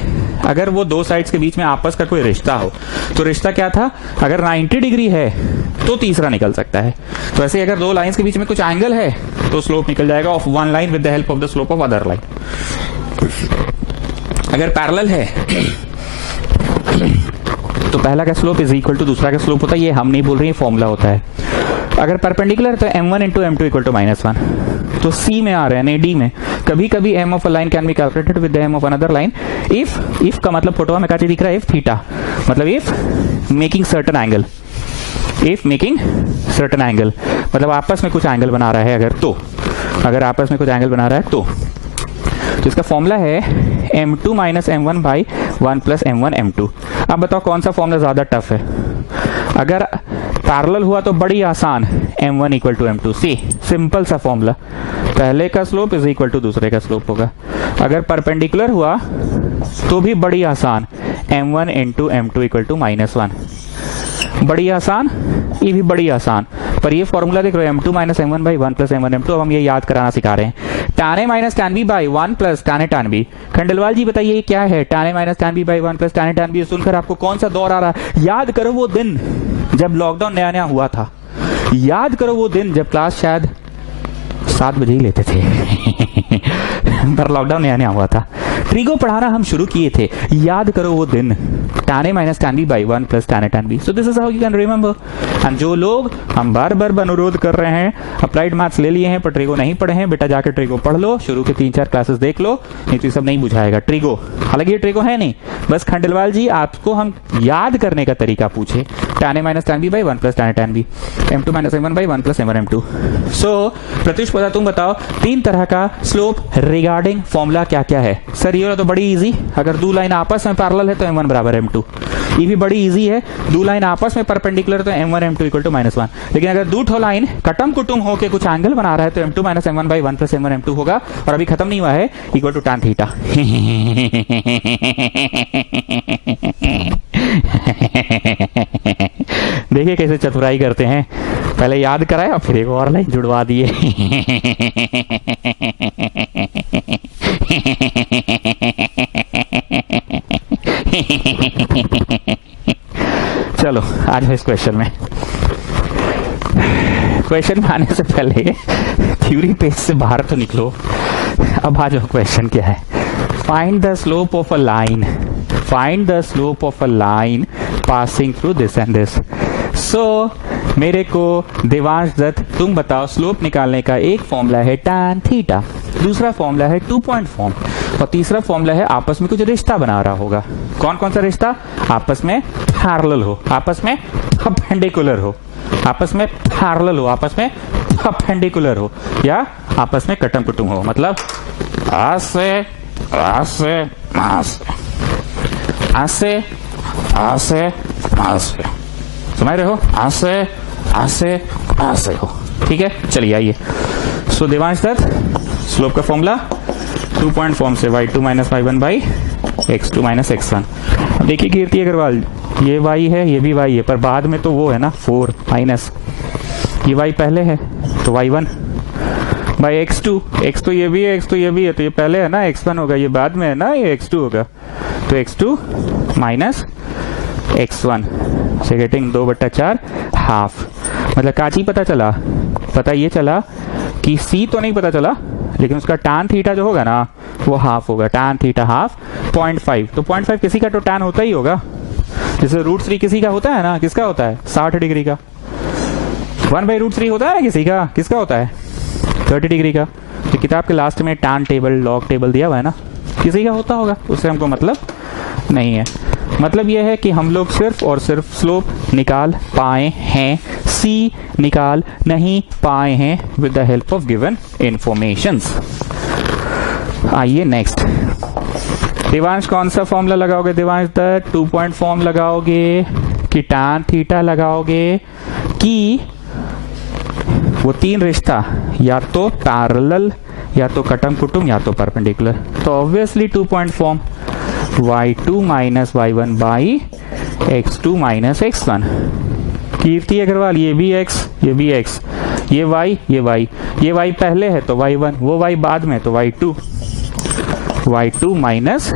अगर वो दो साइड्स के बीच में आपस का कोई रिश्ता हो। तो रिश्ता क्या था? अगर 90 डिग्री है तो तीसरा निकल सकता है। तो ऐसे अगर दो लाइंस के बीच में कुछ एंगल है तो स्लोप निकल जाएगा of one line with the help of the slope of other line. अगर पैरेलल है तो पहला का स्लोप इज इक्वल टू दूसरा का स्लोप होता है, ये हम नहीं बोल रहे हैं, फॉर्मूला होता है। अगर परपेंडिकुलर तो m1 into m2 equal to -1। तो C में आ रहा है, नहीं D में। कभी कभी m of a line can be calculated with the m of another line if का मतलब फोटो में क्या दिख रहा है, इफ थीटा, मतलब if making certain angle, if making certain angle मतलब आपस में कुछ एंगल बना रहा है अगर, तो अगर आपस में कुछ एंगल बना रहा है तो इसका फॉर्मूला है m2 minus m1 by 1 plus m1 m2। अब बताओ कौन सा फॉर्मूला ज्यादा टफ है? अगर पैरेलल हुआ तो बड़ी आसान, m1 equal to m2, see simple सा फॉर्मूला, पहले का स्लोप इज इक्वल टू दूसरे का स्लोप होगा। अगर परपेंडिकुलर हुआ तो भी बड़ी आसान, m1 into m2 equal to -1, बड़ी आसान, ये भी बड़ी आसान। पर ये फॉर्मूला देख रहे हो, m2 minus m1 by 1 plus m1 m2। अब हम ये याद कराना सिखा रहे हैं, tan a minus tan b by 1 plus tan a tan b। Khandelwal ji बताइए ये क्या है? tan a minus tan b by 1 plus tan a tan b सुनकर आपको कौन सा दौर आ रहा है? याद करो वो दिन जब लॉकडाउन नया नया हुआ था, याद करो वो दिन जब क्लास शायद 7 बजे ही लेते थे पर लॉकडाउन नया नया हुआ था, ट्रिगो पढ़ाना हम शुरू किए थे। याद करो वो दिन, tan a minus tan b by 1 plus tan a tan b। So this is how you can remember. And जो लोग हम बार बार अनुरोध कर रहे हैं, अप्लाइड मैथ्स ले लिए हैं पर ट्रिगो नहीं पढ़े हैं, बेटा जाकर ट्रिगो पढ़ लो, शुरू के 3-4 क्लासेस देख लो, नहीं तो ये सब नहीं बुझाएगा ट्रिगो। हालांकि ये ट्रिगो है नहीं, बस खंडेलवाल जी आपको हम याद करने का तरीका पूछे, tan a minus tan b by 1 plus tan a tan b, m2 minus m1 by 1 plus m1 m2। सो प्रत्युष पता तुम बताओ 3 तरह का स्लोप रिगार्डिंग फॉर्मूला क्या क्या है? सर ये तो बड़ी इजी, अगर दो लाइन आपस में पैरेलल है तो m1 बराबर m2, ये भी बड़ी इजी है। दो लाइन आपस में परपेंडिकुलर तो m1 m2 इक्वल टू -1। लेकिन अगर दो ठो लाइन कटम कुटुम होके कुछ एंगल बना रहा है तो m2 minus m1 by 1 plus m1 m2 होगा, और अभी खत्म नहीं हुआ है, इक्वल टू tan थीटा। देखिए कैसे चतुराई करते हैं, पहले याद कराया फिर एक और लाइन जुड़वा दिए। चलो आज इस क्वेश्चन में आने से पहले थ्योरी पेज से बाहर तो निकलो। अब आ जाओ, क्वेश्चन क्या है? Find the slope of a line, find the slope of a line passing through this and this. So मेरे को देवांश दत्त तुम बताओ, स्लोप निकालने का एक फॉर्मूला है tan थीटा, दूसरा फॉर्मूला है 2 पॉइंट फॉर्म, और तीसरा फॉर्मूला है आपस में कुछ रिश्ता बना रहा होगा। कौन कौन सा रिश्ता? आपस में पैरेलल हो, आपस में परपेंडिकुलर हो, आपस में पैरेलल हो, आपस में परपेंडिकुलर हो, या आपस में कटम कुटुम हो। मतलब ऐसे ऐसे ऐसे ऐसे ऐसे ऐसे, समझ रहे हो? ऐसे ऐसे ऐसे हो, ठीक है। चलिए आइए। सो देवांश दत्त, स्लोप का फॉर्मूला 2 पॉइंट फॉर्म से y2 minus y1 by x2 minus x1। अब देखिए कीर्ति अग्रवाल, ये y है, ये भी y है, पर बाद में तो वो है ना 4 माइनस, ये y पहले है तो y1 बाई x2, x तो ये भी है, x तो ये भी है, तो ये पहले है ना, x1 होगा, ये बाद में है ना, ये x2 होगा, तो x2 माइनस x1 से गेटिंग 2/4 हाफ। मतलब काची पता चला, पता ये चला कि c तो नहीं पता चला, लेकिन उसका tan थीटा जो होगा ना वो हाफ होगा, tan थीटा हाफ 0.5। तो 0.5 किसी का तो tan होता ही होगा, जैसे √3 किसी का होता है ना, किसका होता है 60 डिग्री का, 1/√3 होता है ना किसी का, किसका होता है 30 डिग्री का। तो किताब के लास्ट में tan टेबल लॉग टेबल दिया हुआ है ना, किसी का होता होगा, उससे हमको मतलब नहीं है। मतलब यह है कि हम लोग सिर्फ और सिर्फ स्लोप निकाल पाए हैं, सी निकाल नहीं पाए हैं with the help of given informations. आइए नेक्स्ट। देवांश कौन सा फॉर्मूला लगाओगे? देवांश द 2 पॉइंट फॉर्म लगाओगे कि tan थीटा लगाओगे कि वो 3 रिश्ता, या तो पैरेलल, या तो कटम कुटुम, या तो परपेंडिकुलर। तो obviously 2 point form y2 minus y1 by x2 minus x1। कीर्ति अग्रवाल, ये भी x, ये भी x, ये y, ये y, ये y पहले है तो y1, वो y बाद में तो y2, y2 माइनस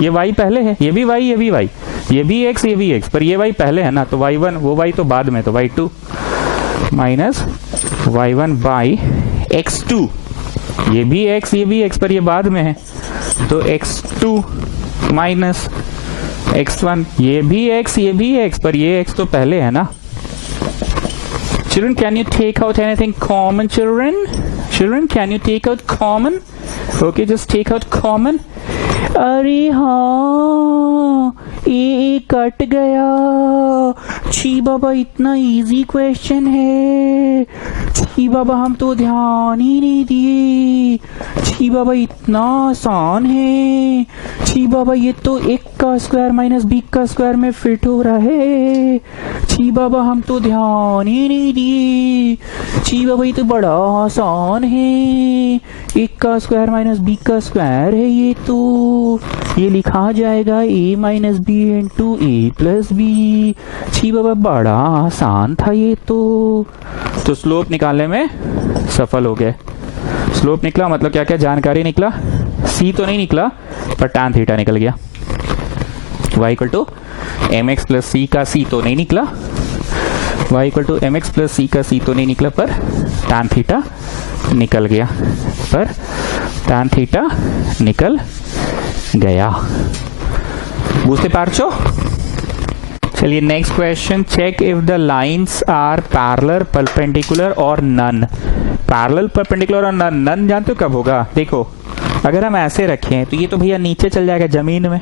ये y पहले है, ये भी y, ये भी y, ये भी x, ये भी x, पर ये y पहले है ना तो y1, वो y तो बाद में तो y2 minus y1 by x2, ये भी x, ये भी x, पर ये बाद में है तो x2 माइनस x1, ये भी x, ये भी x, पर ये x तो पहले है ना। Children, can you take out anything common, children? Children, can you take out common? Okay, just take out common. अरे हाँ, ये कट गया। छी बाबा, इतना इजी क्वेश्चन है। छी बाबा, हम तो ध्यान ही नहीं दिए। छी बाबा, इतना आसान है। छी बाबा, ये तो 1 का स्क्वायर माइनस b का स्क्वायर में फिट हो रहा है। छी बाबा, हम तो ध्यान ही नहीं दिए। छी बाबा, ये तो बड़ा आसान है। 1 का स्क्वायर माइनस b का स्क्वायर है ये तो। ये लिखा जाएगा a minus b into a plus b. छी बाबा, बड़ा आसान था ये तो स्लोप निकालने में सफल हो गए। स्लोप निकला मतलब क्या क्या जानकारी निकला? सी तो नहीं निकला, पर tan थीटा निकल गया। y equal to mx plus C का सी तो नहीं निकला, y equal to mx plus C का सी तो नहीं निकला, पर tan थीटा निकल गया, पर tan थीटा निकल गया। बुझते पारछो? चलिए next question. Check if the lines are parallel, perpendicular और नन। पैरेलल, परपेंडिकुलर और नन। नन जानते हो कब होगा? देखो, अगर हम ऐसे रखें तो ये तो भैया नीचे चल जाएगा जमीन में,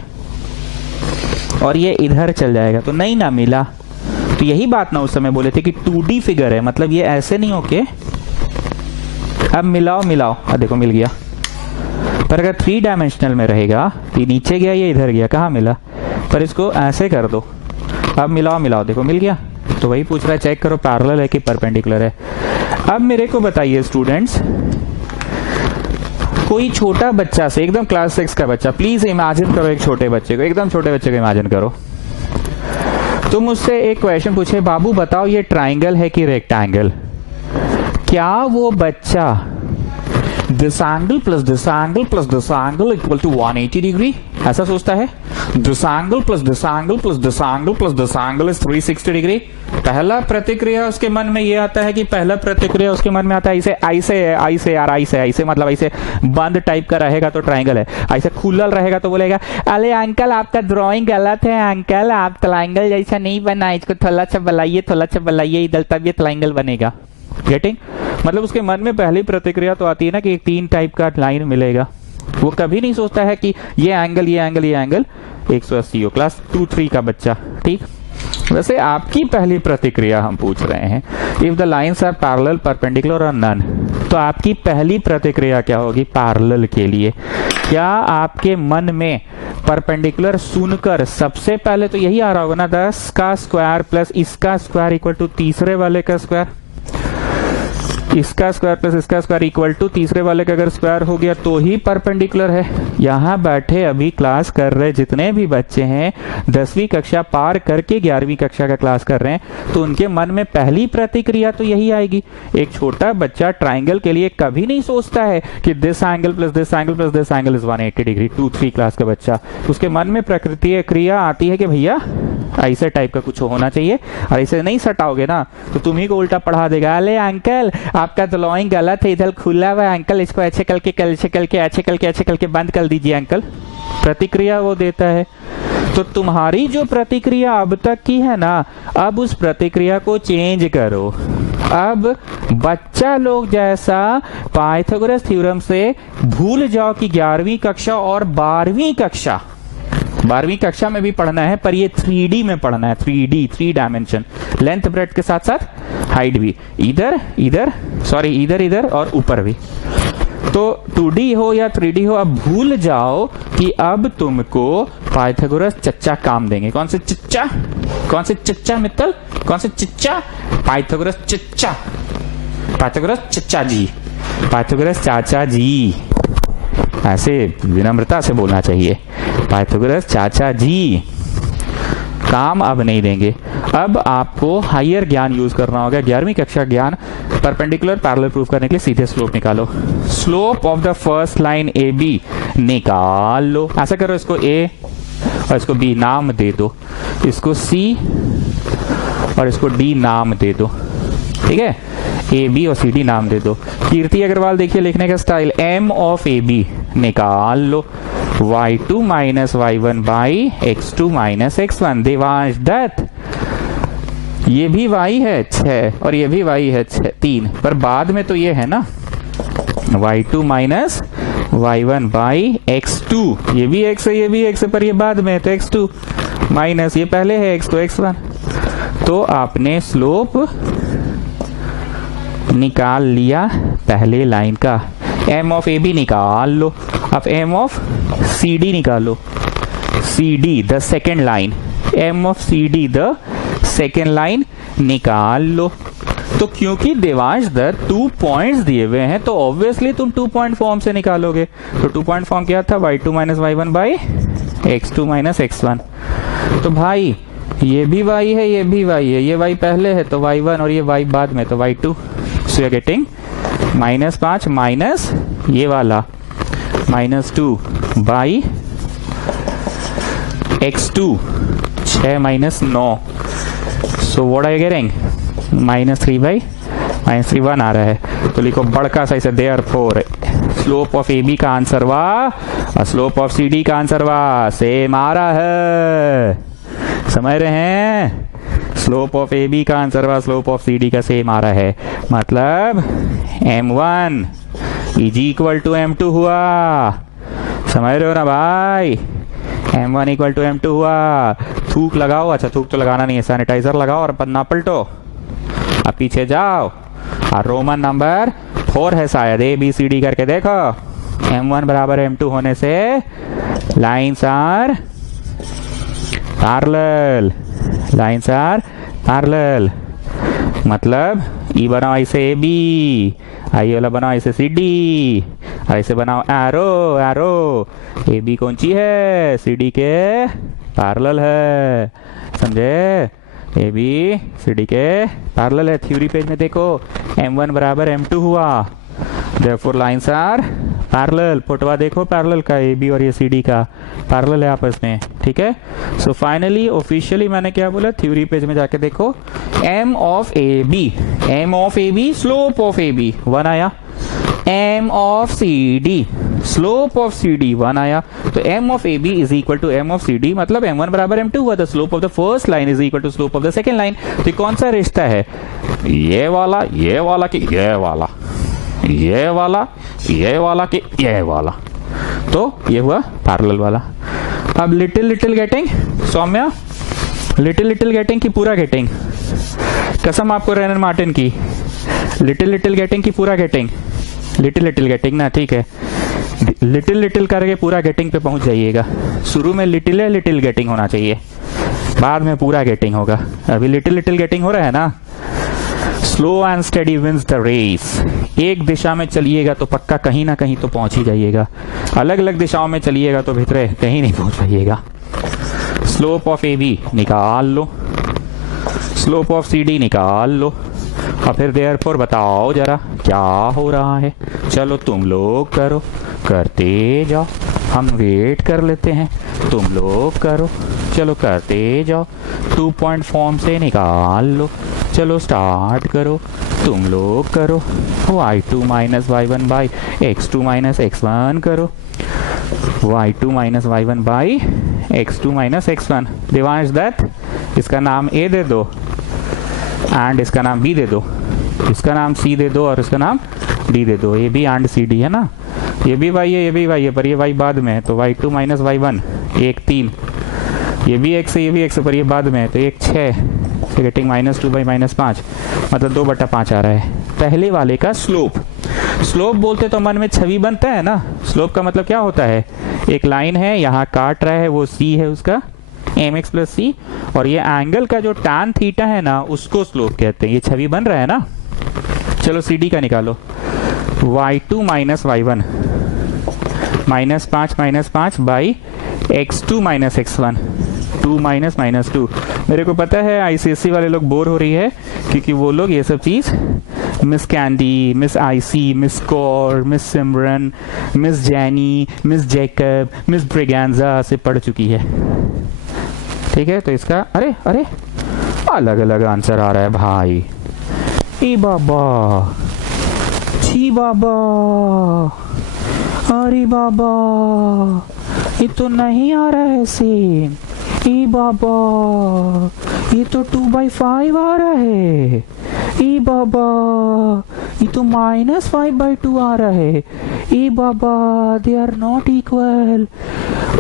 और ये इधर चल जाएगा, तो नहीं ना मिला। तो यही बात ना उस समय बोले थे कि 2D फिगर है, मतलब ये ऐसे नहीं होके अब मिलाओ मिलाओ, देखो मिल गया। पर अगर 3 डायमेंशनल में रहेगा, ये नीचे गया, ये इधर गया, कहाँ मिला? पर इसको ऐसे कर दो, अब मिलाओ मिलाओ, देखो मिल गया। तो वही पूछ रहा है, चेक करो पैरेलल है कि परपेंडिकुलर है। अब मेरे को बताइए स्टूडेंट्स, कोई छोटा बच्चा से, एकदम क्लास 6 का बच्चा, प्लीज इमेजिन करो एक छोटे बच्चे को, एकदम छोटे बच्चे को इमेजिन करो। तुम मुझसे एक क्वेश्चन पूछे, बाबू बताओ ये ट्राइंगल है कि रेक्टेंगल? क्या वो बच्चा this angle plus this angle plus this angle equal to 180 degree ऐसा सोचता है? This angle plus this angle plus this angle plus this angle is 360 degree. पहला प्रतिक्रिया उसके मन में ये आता है कि पहला प्रतिक्रिया उसके मन में आता है ऐसे, ऐसे ऐसे यार, ऐसे ऐसे मतलब ऐसे बंद टाइप का रहेगा तो ट्राइंगल है, ऐसे खुलल रहेगा तो बोलेगा अरे अंकल आपका ड्राइंग गलत है अंकल, आप ट्राइंगल जैसा नहीं बना, इसको थोड़ा सा बनाइए इधर, तब ये ट्राइंगल बनेगा। गेटिंग? मतलब उसके मन में पहली प्रतिक्रिया तो आती है ना कि एक 3 टाइप का लाइन मिलेगा। वो कभी नहीं सोचता है कि ये एंगल 180 हो। क्लास 2-3 का बच्चा, ठीक। वैसे आपकी पहली प्रतिक्रिया हम पूछ रहे हैं, if the lines are parallel perpendicular और नन, तो आपकी पहली प्रतिक्रिया क्या होगी पैरेलल के लिए? क्या आपके मन में परपेंडिकुलर सुनकर सबसे पहले तो यही आ रहा होगा ना, 10 का स्क्वायर प्लस इसका स्क्वायर इक्वल टू तीसरे वाले का स्क्वायर, इसका स्क्वायर प्लस इसका स्क्वायर इक्वल टू तीसरे वाले का अगर स्क्वायर हो गया तो ही परपेंडिकुलर है। यहाँ बैठे अभी क्लास कर रहे जितने भी बच्चे हैं 10वीं कक्षा पार करके 11वीं कक्षा का क्लास कर रहे हैं, तो उनके मन में पहली प्रतिक्रिया तो यही आएगी। एक छोटा बच्चा ट्राइंगल के लिए कभी नहीं सोचता है कि this angle plus this angle plus this angle is 180 degree. 2-3 class का बच्चा, उसके मन में प्रकृति क्रिया आती है कि भैया ऐसे टाइप का कुछ होना चाहिए, और ऐसे नहीं सटाओगे ना तो तुम्ही को उल्टा पढ़ा देगा। अरे अंकल आपका ड्राइंग गलत है, इधर खुला हुआ है अंकल, इसको ऐसे करके ऐसे करके ऐसे करके ऐसे करके बंद कर दीजिए अंकल। प्रतिक्रिया वो देता है। तो तुम्हारी जो प्रतिक्रिया अब तक की है ना, अब उस प्रतिक्रिया को चेंज करो। अब बच्चा लोग जैसा पाइथागोरस थ्योरम से भूल जाओ कि 11वीं कक्षा और 12वीं कक्षा, 12वीं कक्षा में भी पढ़ना है पर ये 3D में पढ़ना है, 3D 3 डायमेंशन, लेंथ ब्रेड्थ के साथ साथ हाइट भी, इधर इधर सॉरी इधर इधर और ऊपर भी। तो 2D हो या 3D हो, अब भूल जाओ कि अब तुमको पाइथागोरस चच्चा काम देंगे। कौन से चच्चा? कौन से चच्चा मित्तल? कौन से चच्चा? पाइथागोरस चच्चा, पाइथागोरस चच्चा जी, पाइथागोरस चाचा जी, ऐसे विनम्रता से बोलना चाहिए। पाइथागोरस चाचा जी काम अब नहीं देंगे। अब आपको हायर ज्ञान यूज करना होगा, 11वीं कक्षा ज्ञान। परपेंडिकुलर पैरेलल प्रूफ करने के लिए सीधे स्लोप निकालो। Slope of the first line A B निकाल लो। ऐसा करो, इसको ए और इसको बी नाम दे दो, इसको सी और इसको डी नाम दे दो, ठीक है? ए बी और सी डी नाम दे दो। कीर्ति अग्रवाल देखिए लिखने का style, m of A B निकाल लो, y2 minus y1 by x2 minus x1। Devansh Dutt, ये भी y है 6 और ये भी y है 3, पर बाद में तो ये है ना y2 minus y1 by x2, ये भी x है ये भी x है, पर ये बाद में है तो x2 माइनस ये पहले है x तो x1। तो आपने स्लोप निकाल लिया पहले लाइन का। एम ऑफ ए बी निकाल लो। अब एम ऑफ सी डी निकालो, C D the second line, m of C D the second line निकाल लो। तो क्योंकि देवांश दर 2 पॉइंट्स दिए हुए हैं तो ऑब्वियसली तुम 2 पॉइंट फॉर्म से निकालोगे। तो 2 पॉइंट फॉर्म क्या था? y2 minus y1 by x2 minus x1। तो भाई ये भी y है ये भी y है, ये y पहले है तो y1 और ये y बाद में तो y2। So you are getting -5 minus ये वाला -2 by x2, 6 minus 9। So what are you getting? -3 by -3 1 आ रहा है। तो लिखो बड़का सा इसे, therefore slope of A B का आंसर वाह और स्लोप ऑफ सी डी का आंसर वाह सेम आ रहा है। समझ रहे हैं? स्लोप ऑफ ए बी का आंसर वाह स्लोप ऑफ सी डी का सेम आ रहा है, मतलब m1 is equal to m2 हुआ। समझ रहे हो ना भाई? m1 इक्वल टू m2 हुआ। थूक लगाओ, अच्छा थूक तो लगाना नहीं है, सैनिटाइजर लगाओ और पन्ना पलटो। अब पीछे जाओ और रोमन नंबर 4 है शायद, ए बी सी डी करके देखो। m1 बराबर m2 होने से lines are parallel, lines are parallel, मतलब ई बनाओ ऐसे ए बी, आई वाला बनाओ ऐसे सी डी, ऐसे बनाओ एरो एरो। ए बी कौन सी है? सी डी के पैरेलल है, समझे? ए बी सी डी के पैरेलल है। थ्योरी पेज में देखो m1 बराबर m2 हुआ, देयरफॉर लाइन्स आर पैरेलल। फोटोवा देखो पैरेलल का, ए बी और ये सी डी का पैरेलल है आपस में, ठीक है? सो फाइनली ऑफिशियली मैंने क्या बोला, थ्योरी पेज में जाके देखो, m of A B, m of A B slope of A B 1 आया, m of C D slope of C D 1 आया। तो m of A B is equal to m of C D, मतलब m1 बराबर m2 हुआ। The slope of the first line is equal to slope of the second line. तो कौन सा रिश्ता है? ये वाला कि ये वाला, ये वाला ये वाला कि ये वाला। तो ये हुआ पैरेलल वाला। अब little getting Soumya? Little little getting की पूरा गेटिंग? कसम आपको रेनर मार्टिन की, लिटिल लिटिल गेटिंग की पूरा गेटिंग? लिटिल लिटिल गेटिंग ना, ठीक है। लिटिल लिटिल करके पूरा गेटिंग पे पहुंच जाइएगा। शुरू में लिटिल लिटिल गेटिंग होना चाहिए, बाद में पूरा गेटिंग होगा। अभी लिटिल लिटिल गेटिंग हो रहा है ना। Slow and steady wins the race. एक दिशा में चलिएगा तो पक्का कहीं ना कहीं तो पहुंच ही जाइएगा, अलग अलग दिशाओं में चलिएगा तो भीतरे कहीं नहीं पहुंच पाइएगा। स्लोप ऑफ ए बी निकाल लो, स्लोप ऑफ सी डी निकाल लो, और फिर देयरफॉर बताओ जरा क्या हो रहा है। चलो तुम लोग करो, करते जाओ, हम वेट कर लेते हैं, तुम लोग करो, चलो करते जाओ। 2 पॉइंट फॉर्म से निकाल लो, चलो स्टार्ट करो, तुम लोग करो। y2 minus y1 by x2 minus x1 करो, y2 minus y1 by x2 minus x1। Devansh Dutt, इसका नाम a दे दो एंड इसका नाम b दे दो, इसका नाम c दे दो और इसका नाम d दे दो। A B and C D है ना, ये भी y है ये भी y है, पर ये y बाद में है तो y2 माइनस y1 1 3, ये भी x है ये भी x है, पर ये बाद में है तो 1 6, गेटिंग -2 बाई -5, मतलब 2/5 आ रहा है। पहले वाले का स्लोप, स्लोप बोलते तो मन में छवि बनता है ना। स्लोप का मतलब क्या होता है, एक लाइन है यहाँ काट रहा है, वो c है उसका mx प्लस c, और ये एंगल का जो tan थीटा है ना उसको स्लोप कहते हैं। ये छवि बन रहा है ना। चलो सी डी का निकालो, y2 minus y1 -5 by x2 minus x1, 2 minus -2। मेरे को पता है आईसीएससी वाले लोग बोर हो रही है, क्योंकि वो लोग ये सब चीज़ मिस कैंडी, मिस आईसी, miss Kaur, miss Simran, miss Jenny, miss Jacob, miss Braganza से पढ़ चुकी है। ठीक है, तो इसका अरे अरे अलग अलग आंसर आ रहा है भाई। ए बाबा, छी बाबा, अरे बाबा, ये तो नहीं आ रहा है सेम। ए बाबा, ये तो 2/5 आ रहा है। ए बाबा, ये तो -5/2 आ रहा है। ए बाबा, दे आर नॉट इक्वल।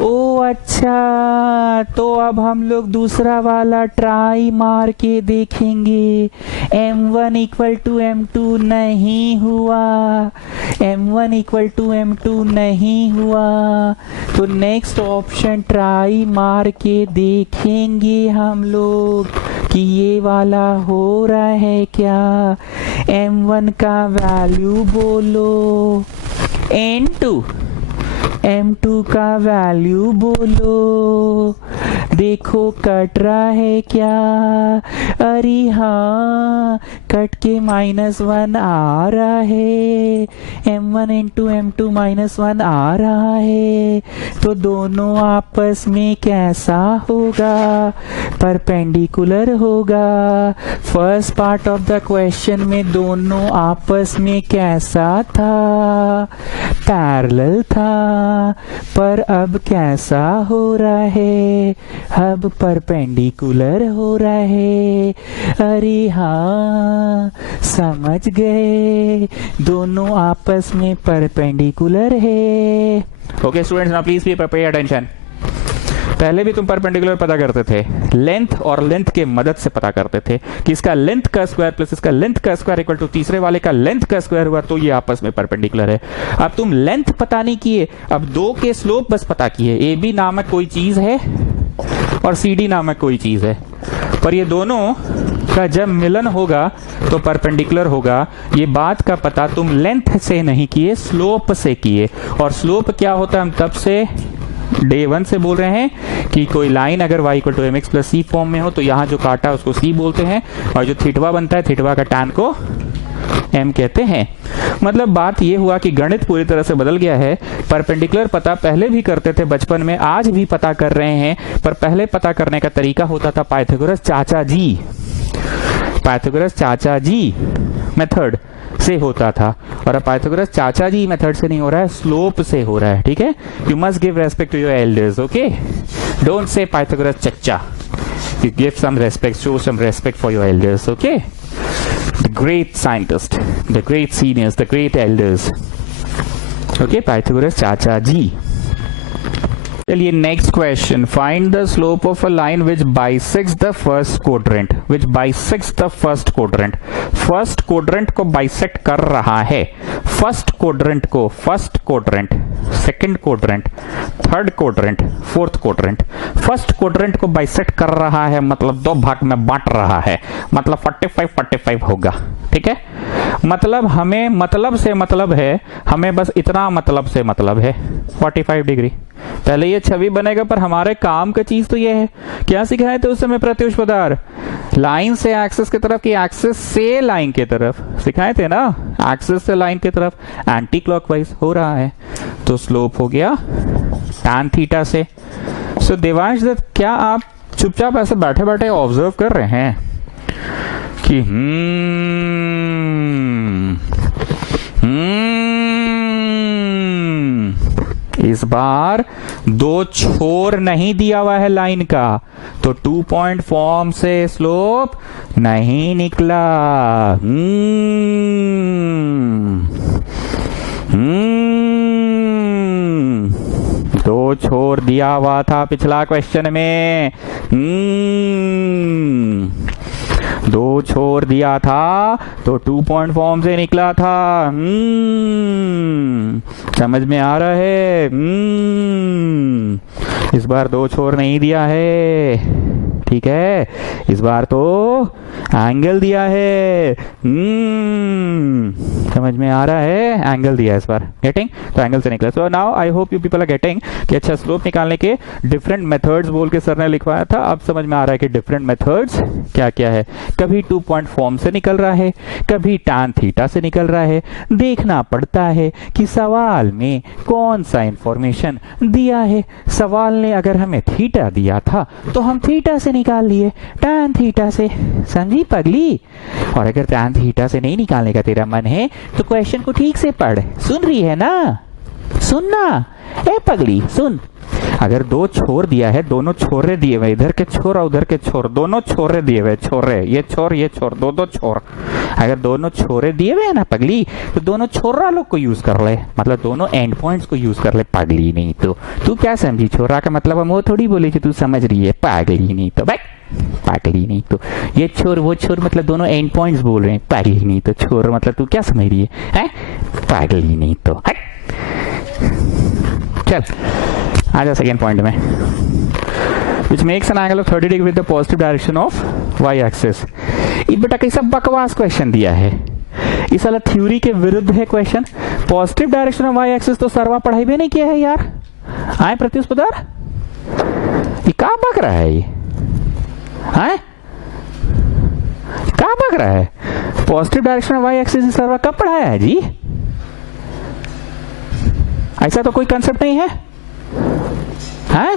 ओ अच्छा, तो अब हम लोग दूसरा वाला ट्राई मार के देखेंगे। m1 इक्वल टू m2 नहीं हुआ, m1 इक्वल टू m2 नहीं हुआ, तो नेक्स्ट ऑप्शन ट्राई मार के देखेंगे हम लोग कि ये वाला हो रहा है क्या। m1 का वैल्यू बोलो, m2 का वैल्यू बोलो, देखो कट रहा है क्या। अरे हाँ, कट के -1 आ रहा है, m1 इंटू m2 -1 आ रहा है, तो दोनों आपस में कैसा होगा, परपेंडिकुलर होगा। First part of the question में दोनों आपस में कैसा था, पैरेलल था, पर अब कैसा हो रहा है, अब परपेंडिकुलर हो रहा है। अरे हाँ, समझ गए, दोनों आपस में परपेंडिकुलर है। Okay students, now please pay attention. पहले भी तुम परपेंडिकुलर पता करते थे, लेंथ और लेंथ के मदद से पता करते थे कि इसका लेंथ का स्क्वायर प्लस इसका लेंथ का स्क्वायर इक्वल टू तीसरे वाले का लेंथ का स्क्वायर हुआ, तो ये आपस में परपेंडिकुलर है। अब तुम लेंथ पता नहीं किए, अब दो के स्लोप बस पता किए। ए बी नामक कोई चीज है और सी डी नामक कोई चीज है, पर ये दोनों का जब मिलन होगा तो परपेंडिकुलर होगा। ये बात का पता तुम लेंथ से नहीं किए, स्लोप से किए। और स्लोप क्या होता है, हम तब से डे 1 से बोल रहे हैं कि कोई लाइन अगर y equal to mx plus c form में हो तो यहाँ जो काटा उसको c बोलते हैं, और जो थीटवा बनता है थीटवा का tan को m कहते हैं। मतलब बात ये हुआ कि गणित पूरी तरह से बदल गया है। परपेंडिकुलर पता पहले भी करते थे बचपन में, आज भी पता कर रहे हैं, पर पहले पता करने का तरीका होता था पाइथागोरस चाचा जी, पाइथागोरस चाचा जी मेथड से होता था, और अब पाइथागोरस चाचा जी मेथड से नहीं हो रहा है, स्लोप से हो रहा है। ठीक है, you must give respect to your elders, okay, don't say Pythagoras चच्चा, you give some respect, show some respect for your elders, okay, the great scientist, the great seniors, the great elders, okay, Pythagoras चाचा जी। चलिए next question, find the slope of a line which bisects the first quadrant, which bisects the first quadrant. First quadrant को बाइसेक्ट कर रहा है, फर्स्ट क्वाड्रेंट को, first quadrant, second quadrant, third quadrant, fourth quadrant, first quadrant को बाइसेक्ट कर रहा है, मतलब दो भाग में बांट रहा है, मतलब 45-45 होगा। ठीक है, मतलब हमें मतलब से मतलब है, हमें बस इतना मतलब से मतलब है 45 डिग्री। पहले ये छवि बनेगा, पर हमारे काम का चीज तो ये है, क्या सिखाए थे उस समय प्रत्युष पदार्थ, लाइन से एक्सिस की तरफ की एक्सिस से लाइन की तरफ सिखाए थे ना, एक्सिस से लाइन की तरफ एंटी क्लॉकवाइज हो रहा है, तो स्लोप हो गया tan थीटा से। सो देवांश दत्त, क्या आप चुपचाप ऐसे बैठे बैठे ऑब्जर्व कर रहे हैं कि इस बार दो छोर नहीं दिया हुआ है लाइन का, तो 2 पॉइंट फॉर्म से स्लोप नहीं निकला। दो छोर दिया हुआ था पिछला क्वेश्चन में, दो छोर दिया था तो 2 पॉइंट फॉर्म से निकला था। समझ में आ रहा है? इस बार दो छोर नहीं दिया है, ठीक है, इस बार तो एंगल दिया है। समझ में आ रहा है? एंगल दिया है इस बार, गेटिंग, तो एंगल से निकला। So now I hope you people are getting कि अच्छा स्लोप निकालने के डिफरेंट मेथड्स बोल के सर ने लिखवाया था, अब समझ में आ रहा है कि डिफरेंट मेथड्स क्या क्या है। कभी 2 पॉइंट फॉर्म से निकल रहा है, कभी tan थीटा से निकल रहा है। देखना पड़ता है कि सवाल में कौन सा इंफॉर्मेशन दिया है। सवाल ने अगर हमें थीटा दिया था तो हम थीटा से निकाल लिए, tan थीटा से, समझी पगली? और अगर tan थीटा से नहीं निकालने का तेरा मन है तो क्वेश्चन को ठीक से पढ़, सुन रही है ना? सुनना ए पगली, सुन। अगर दो छोर दिया है, दोनों छोरे दिए हुए, इधर के छोर और उधर के छोर, दोनों छोरे दिए हुए, छोरे, ये छोर, दो छोर, अगर दोनों छोरे दिए हुए है ना पगली, तो दोनों छोरा लोग को यूज कर ले, मतलब दोनों एंड पॉइंट्स को यूज कर ले पगली। नहीं तो तू क्या समझी? छोरा का मतलब हम वो थोड़ी बोले कि तू समझ रही है, पागली। नहीं तो पागली, नहीं तो ये छोर वो छोर, मतलब दोनों एंड पॉइंट्स बोल रहे हैं, पागली। नहीं तो छोर मतलब तू क्या समझ रही है? पागली। नहीं तो चल आजा सेकेंड पॉइंट में, which makes an angle of 30 degree with the positive direction of y axis। ये बेटा कैसा बकवास क्वेश्चन दिया है, इस वाला थ्योरी के विरुद्ध है question. Positive direction of y axis तो सर्वा पढ़ाई भी नहीं किया है यार, आए प्रत्युष पदार, ये कहाँ बक रहा है? ये आए कहाँ बक रहा है? Positive direction of y axis सर्वा कब पढ़ाया है जी? ऐसा तो कोई कंसेप्ट नहीं है, हैं?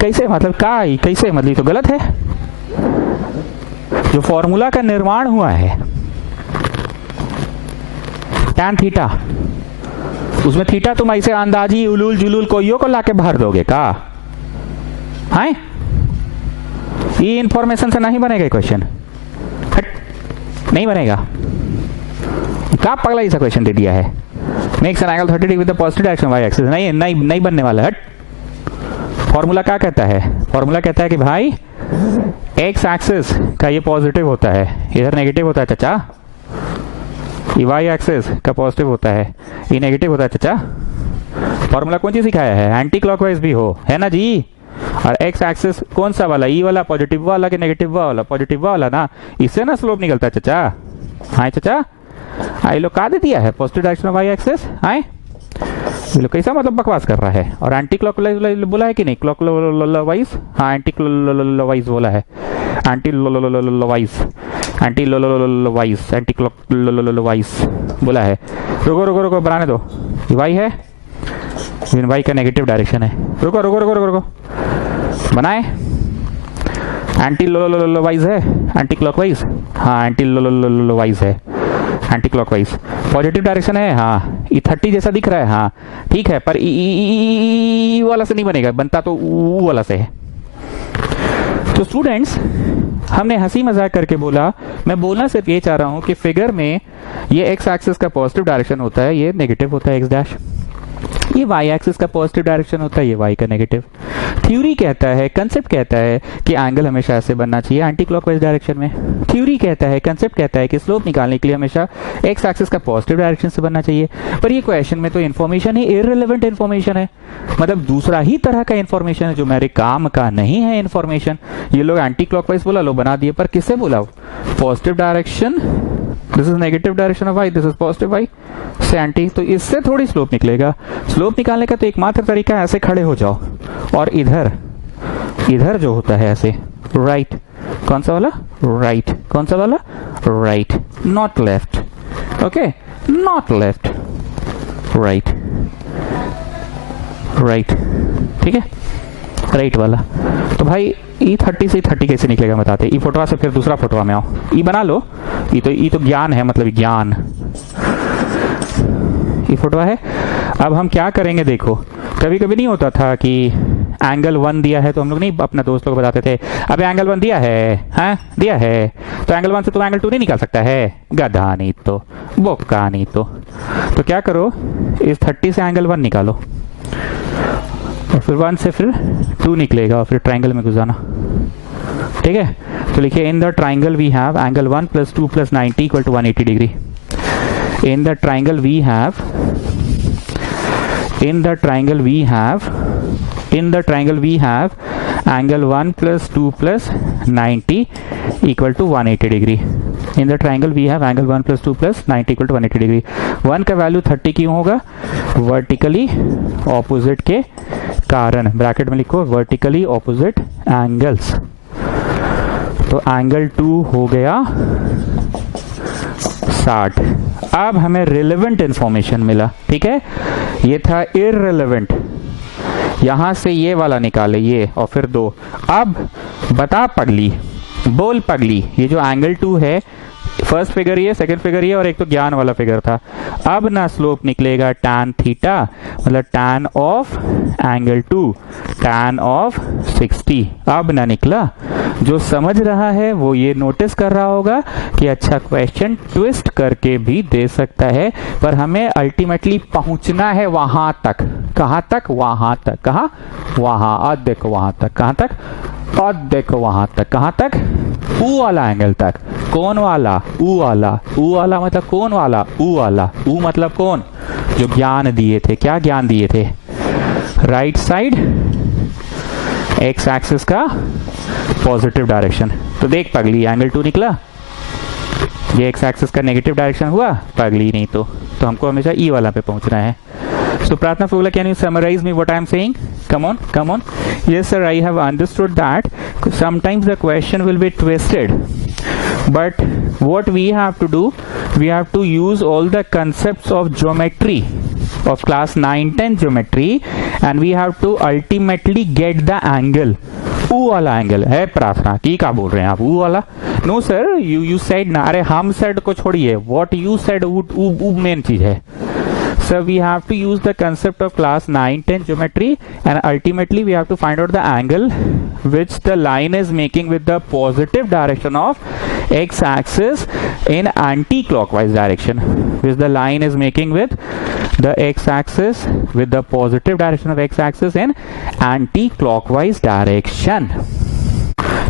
कैसे मतलब का, कैसे मतलब तो गलत है। जो फॉर्मूला का निर्माण हुआ है tan थीटा, उसमें थीटा तुम ऐसे अंदाजी उलूल जुलूल कोइयों को लाके भर दोगे का? हैं? ये इंफॉर्मेशन से नहीं बनेगा क्वेश्चन, नहीं बनेगा। क्या पगला ऐसा क्वेश्चन दे दिया है? Makes an angle 30 degree with the positive direction y axis. नहीं नहीं नहीं बनने वाला। हट, फॉर्मूला क्या कहता है? फॉर्मूला कहता है कि भाई एक्स एक्सिस का ये पॉजिटिव होता है, इधर नेगेटिव होता है चाचा। ये वाई एक्सिस का पॉजिटिव होता है, ये नेगेटिव होता है चाचा। फॉर्मूला कौन सी सिखाया है? एंटी क्लॉकवाइज भी हो, है ना जी। और एक्स एक्सिस कौन सा वाला? ई वाला पॉजिटिव वाला कि नेगेटिव वाला? पॉजिटिव वाला ना, इससे ना स्लोप निकलता है चाचा। हाँ चाचा, आई लोग का दे दिया है positive direction of y axis. आए ये लोग कैसा मतलब बकवास कर रहा है। और एंटी क्लॉकवाइज बोला है कि नहीं? क्लॉकवाइज, हाँ एंटी क्लॉकवाइज बोला है, anti clockwise, anti clockwise, anti clockwise बोला है। रुको रुको रुको, बनाने दो। ये वाई है, वाई का नेगेटिव डायरेक्शन है। रुको रुको रुको रुको रुको, बनाए। एंटी क्लॉकवाइज है, एंटी क्लॉकवाइज, हाँ एंटी क्लॉकवाइज है, एंटी क्लॉकवाइज। पॉजिटिव डायरेक्शन है, हाँ ये 30 जैसा दिख रहा है, हाँ ठीक है, पर ई वाला से नहीं बनेगा, बनता तो ऊ वाला से है। तो स्टूडेंट्स, हमने हंसी मजाक करके बोला, मैं बोलना सिर्फ ये चाह रहा हूं कि फिगर में ये एक्स एक्सिस का पॉजिटिव डायरेक्शन होता है, ये नेगेटिव होता है एक्स डैश, ये वाई एक्सिस का पॉजिटिव डायरेक्शन होता है, ये वाई का नेगेटिव। थ्योरी कहता है, कंसेप्ट कहता है कि एंगल हमेशा ऐसे बनना चाहिए एंटी क्लॉकवाइज डायरेक्शन में। थ्योरी कहता है, कंसेप्ट कहता है कि स्लोप निकालने के लिए हमेशा एक्स एक्सिस का पॉजिटिव डायरेक्शन से बनना चाहिए। पर ये क्वेश्चन में तो इन्फॉर्मेशन ही इररिलेवेंट इन्फॉर्मेशन है, मतलब दूसरा ही तरह का इन्फॉर्मेशन है जो मेरे काम का नहीं है इन्फॉर्मेशन। ये लोग एंटी क्लॉकवाइज बोला, लो बना दिए, पर किससे बोला? Positive direction, this is negative direction of y, this is positive y से एंटी, तो इससे थोड़ी स्लोप निकलेगा। स्लोप निकालने का तो एकमात्र तरीका है ऐसे खड़े हो जाओ और इधर इधर जो होता है ऐसे राइट, कौन सा वाला? राइट, कौन सा वाला? Right, not left, okay, not left, right, right, ठीक है, राइट वाला। तो भाई E30 से E30 कैसे निकलेगा बताते? ई फोटोआ से फिर दूसरा फोटोआ में आओ, ई बना लो, ई तो ज्ञान है, मतलब ज्ञान, ई फोटोआ है। अब हम क्या करेंगे, देखो कभी कभी नहीं होता था कि एंगल 1 दिया है तो हम लोग नहीं अपना दोस्त लोग बताते थे, अबे एंगल 1 दिया है, हाँ दिया है, तो एंगल 1 से तो एंगल 2 नहीं निकाल सकता है, गधा नहीं तो, बोका नहीं तो क्या करो, इस 30 से एंगल 1 निकालो और फिर 1 से फिर 2 निकलेगा और फिर ट्राइंगल में घुसाना, ठीक है। तो लिखिए, in the triangle we have angle 1 + 2 + 90 = 180 degree. In the triangle we have angle 1 + 2 + 90 = 180 degree. In the triangle we have angle 1 + 2 + 90 = 180 degree. 1 का वैल्यू 30 क्यों होगा? वर्टिकली ऑपोजिट के कारण, ब्रैकेट में लिखो वर्टिकली ऑपोजिट एंगल्स। तो एंगल 2 हो गया 60। अब हमें रिलेवेंट इंफॉर्मेशन मिला, ठीक है, ये था इररिलेवेंट, यहां से ये वाला निकाले ये और फिर 2। अब बता पगली, बोल पगली, ये जो एंगल 2 है, फर्स्ट फिगर ये, सेकंड फिगर ये और एक तो ज्ञान वाला फिगर था। अब ना स्लोप निकलेगा tan थीटा, मतलब tan of angle 2, tan of 60। अब ना निकला, जो समझ रहा है वो ये नोटिस कर रहा होगा कि अच्छा क्वेश्चन ट्विस्ट करके भी दे सकता है, पर हमें अल्टीमेटली पहुंचना है वहां तक। कहां तक? वहां तक। कहा? वहां। अब देखो वहां तक, कहां तक? और देखो वहां तक, कहां तक? ऊ वाला एंगल तक। कौन वाला? ऊ वाला। ऊ वाला मतलब कौन वाला? ऊ वाला। ऊ मतलब कौन? जो ज्ञान दिए थे। क्या ज्ञान दिए थे? राइट साइड एक्स एक्सिस का पॉजिटिव डायरेक्शन। तो देख पगली, एंगल 2 निकला, ये एक्स एक्सिस का नेगेटिव डायरेक्शन हुआ, पगली नहीं तो हमको हमेशा ई वाला पे पहुंचना है। So Pratna Fogla, can you summarize me what I am saying? Come on, come on. Yes sir, I have understood that sometimes the question will be twisted, but what we have to do, we have to use all the concepts of geometry, of class 9-10 geometry, and we have to ultimately get the angle. ऊ वाला एंगल है प्रार्थना की, क्या बोल रहे हैं आप? ऊ वाला? नो सर, यू सेड ना, अरे हम सेड को छोड़िए, व्हाट यू सेड ऊ मेन चीज है। So we have to use the concept of class 9-10 geometry, and ultimately we have to find out the angle which the line is making with the positive direction of x-axis in anti-clockwise direction, which the line is making with the x-axis with the positive direction of x-axis in anti-clockwise direction.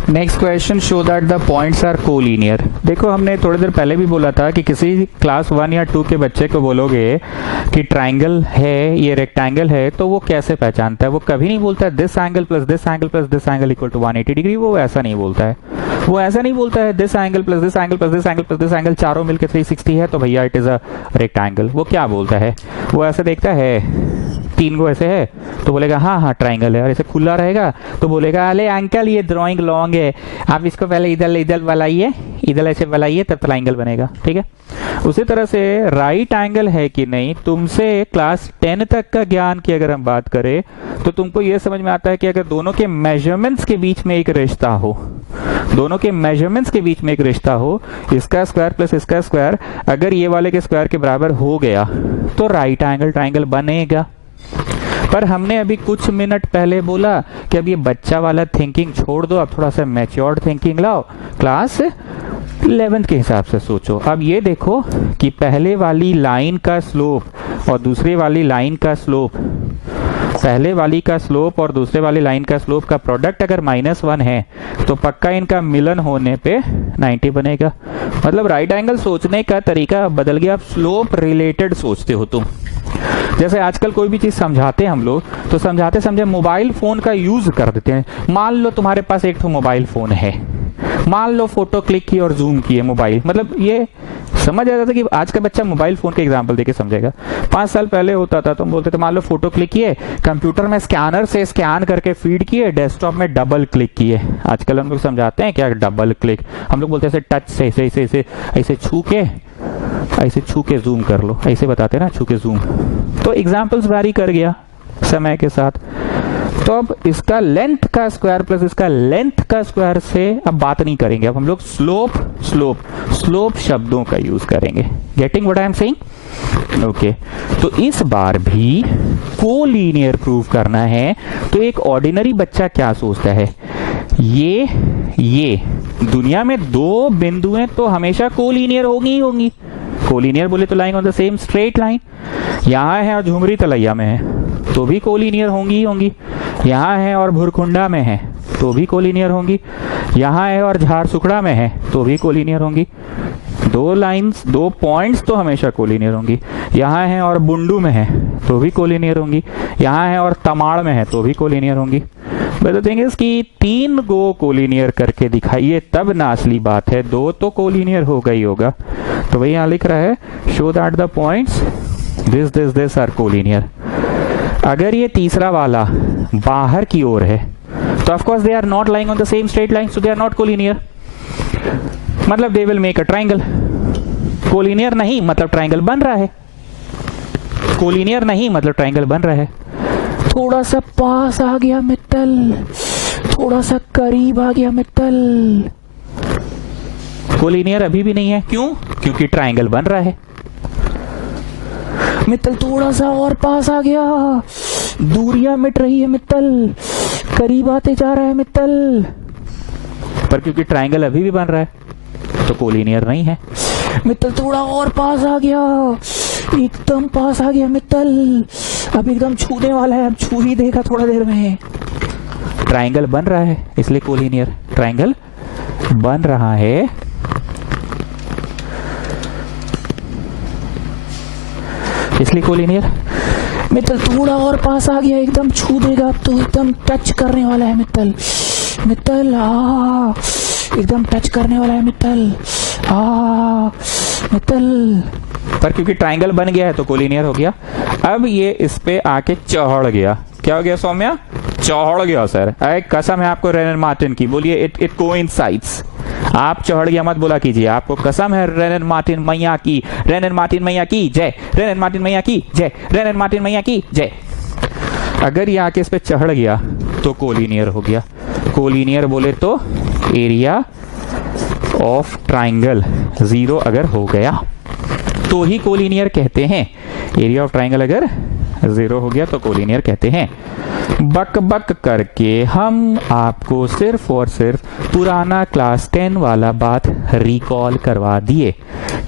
Next question, show that the points are collinear. देखो हमने थोड़ी देर पहले भी बोला था कि किसी क्लास 1 या 2 के बच्चे को बोलोगे कि ट्राइंगल है, ये रेक्टेंगल है, तो वो कैसे पहचानता है? वो कभी नहीं बोलता है this angle plus this angle plus this angle equal to 180 degree. वो ऐसा नहीं बोलता है, वो ऐसा नहीं बोलता है this angle plus this angle plus this angle plus this angle चारों मिलकर 360 है तो भैया इट इज अ रेक्टेंगल। वो क्या बोलता है? वो ऐसे देखता है 3 को ऐसे है तो बोलेगा हाँ हाँ ट्राइंगल है, और ऐसे खुला रहेगा तो बोलेगा अरे अंकल ये ड्राइंग लॉन्ग है, आप इसको पहले इधर इधर बनाइए, इधर ऐसे बनाइए तब ट्राइंगल बनेगा, ठीक है। उसी तरह से राइट एंगल है कि नहीं, तुमसे क्लास 10 तक का ज्ञान की अगर हम बात करें तो तुमको ये समझ में आता है कि अगर दोनों के मेजरमेंट्स के बीच में एक रिश्ता हो, दोनों के मेजरमेंट्स के बीच में एक रिश्ता हो, इसका स्क्वायर प्लस इसका स्क्वायर अगर ये वाले के स्क्वायर के बराबर हो गया तो राइट एंगल ट्राइंगल बनेगा। पर हमने अभी कुछ मिनट पहले बोला कि अब ये बच्चा वाला थिंकिंग छोड़ दो, अब थोड़ा सा मैच्योर्ड थिंकिंग लाओ, क्लास 11th के हिसाब से सोचो। अब ये देखो कि पहले वाली लाइन का स्लोप और दूसरी वाली लाइन का स्लोप, पहले वाली का स्लोप और दूसरे वाली लाइन का स्लोप का प्रोडक्ट अगर -1 है तो पक्का इनका मिलन होने पे 90 बनेगा। मतलब राइट एंगल सोचने का तरीका बदल गया, आप स्लोप रिलेटेड सोचते हो तुम। जैसे आजकल कोई भी चीज समझाते हैं हम लोग तो समझाते समझे मोबाइल फोन का यूज कर देते हैं। मान लो तुम्हारे पास एक तो मोबाइल फोन है, मान लो फोटो क्लिक की और जूम की है मोबाइल, मतलब ये समझ आ जाता कि आज का बच्चा मोबाइल फोन के एग्जांपल देके समझेगा। 5 साल पहले होता था तो हम बोलते थे मान लो फोटो क्लिक किए, कंप्यूटर में स्कैनर से स्कैन करके फीड किए, डेस्कटॉप में डबल क्लिक किए। आजकल हम लोग समझाते हैं क्या डबल क्लिक, हम लोग बोलते हैं ऐसे टच से ऐसे ऐसे ऐसे छू के जूम कर लो, ऐसे बताते हैं ना, छू के जूम। तो एग्जाम्पल्स वैरी कर गया समय के साथ। तो अब इसका लेंथ का स्क्वायर प्लस इसका लेंथ का स्क्वायर से अब बात नहीं करेंगे, अब हम लोग स्लोप शब्दों का यूज करेंगे। Getting what I am saying? Okay, तो इस बार भी कोलीनियर प्रूव करना है तो एक ऑर्डिनरी बच्चा क्या सोचता है, ये दुनिया में दो बिंदुएं तो हमेशा कोलीनियर होंगी ही होंगी। कोलीनियर बोले तो line on the same straight line, यहां है और झुमरी तलैया में है तो भी कोलीनियर होंगी ही होंगी, यहाँ है और भुरकुंडा में है तो भी कोलीनियर होंगी, यहाँ है और झारसुखड़ा में है तो भी कोलीनियर होंगी। दो लाइंस, दो पॉइंट्स तो हमेशा कोलीनियर होंगी, यहाँ है और बुंडू में है तो भी कोलीनियर होंगी, यहाँ है और तमाड़ में है तो भी कोलीनियर होंगी। बट द थिंग इज कि 3 गो कोलीनियर करके दिखाइए तब ना असली बात है, 2 तो कोलीनियर होगा ही होगा। तो वही यहाँ लिख रहा है show that the points this are collinear. अगर ये तीसरा वाला बाहर की ओर है तो of course they are not lying on the same straight line, so they are not collinear, मतलब they will make a triangle. Collinear नहीं मतलब ट्रायंगल बन रहा है, कोलीनियर नहीं मतलब ट्रायंगल बन रहा है। थोड़ा सा पास आ गया मित्तल, थोड़ा सा करीब आ गया मित्तल। कोलीनियर अभी भी नहीं है, क्यों? क्योंकि ट्रायंगल बन रहा है। मित्तल थोड़ा सा और पास आ गया, दूरियां मिट रही है मित्तल, करीब आते जा रहा है मित्तल, पर क्योंकि ट्रायंगल अभी भी बन रहा है तो कोलीनियर नहीं है। मित्तल थोड़ा और पास आ गया, एकदम पास आ गया मित्तल, अब एकदम छूने वाला है, अब छू ही देगा थोड़ा देर में। ट्रायंगल बन रहा है इसलिए कोलीनियर, ट्रायंगल बन रहा है इसलिए कोलीनियर। मित्तल थोड़ा और पास आ गया, एकदम छू देगा, अब तो एकदम टच करने वाला है मित्तल, मित्तल एकदम टच करने वाला है मित्तल, मित्तल। पर क्योंकि ट्रायंगल बन गया है तो कोलीनियर हो गया। अब ये इस पे आके चढ़ गया, क्या हो गया सौम्या? चढ़ गया सर, कसम है आपको रेनन मार्टिन की, बोलिए इट कोइंसाइड्स। आप चढ़ गया मत बोला कीजिए, आपको कसम है रेनन मार्टिन मैया की, रेनन मार्टिन मैया की जय, रेनन मार्टिन मैया की जय, रेनन मार्टिन मैया की जय। अगर ये आके इस पे चढ़ गया तो कोलीनियर हो गया। कोलीनियर बोले तो एरिया ऑफ ट्राइंगल 0 अगर हो गया तो ही कोलीनियर कहते हैं। एरिया ऑफ ट्राइंगल अगर 0 हो गया तो कोलीनियर कहते हैं। बक बक करके हम आपको सिर्फ और सिर्फ पुराना क्लास 10 वाला बात रिकॉल करवा दिए।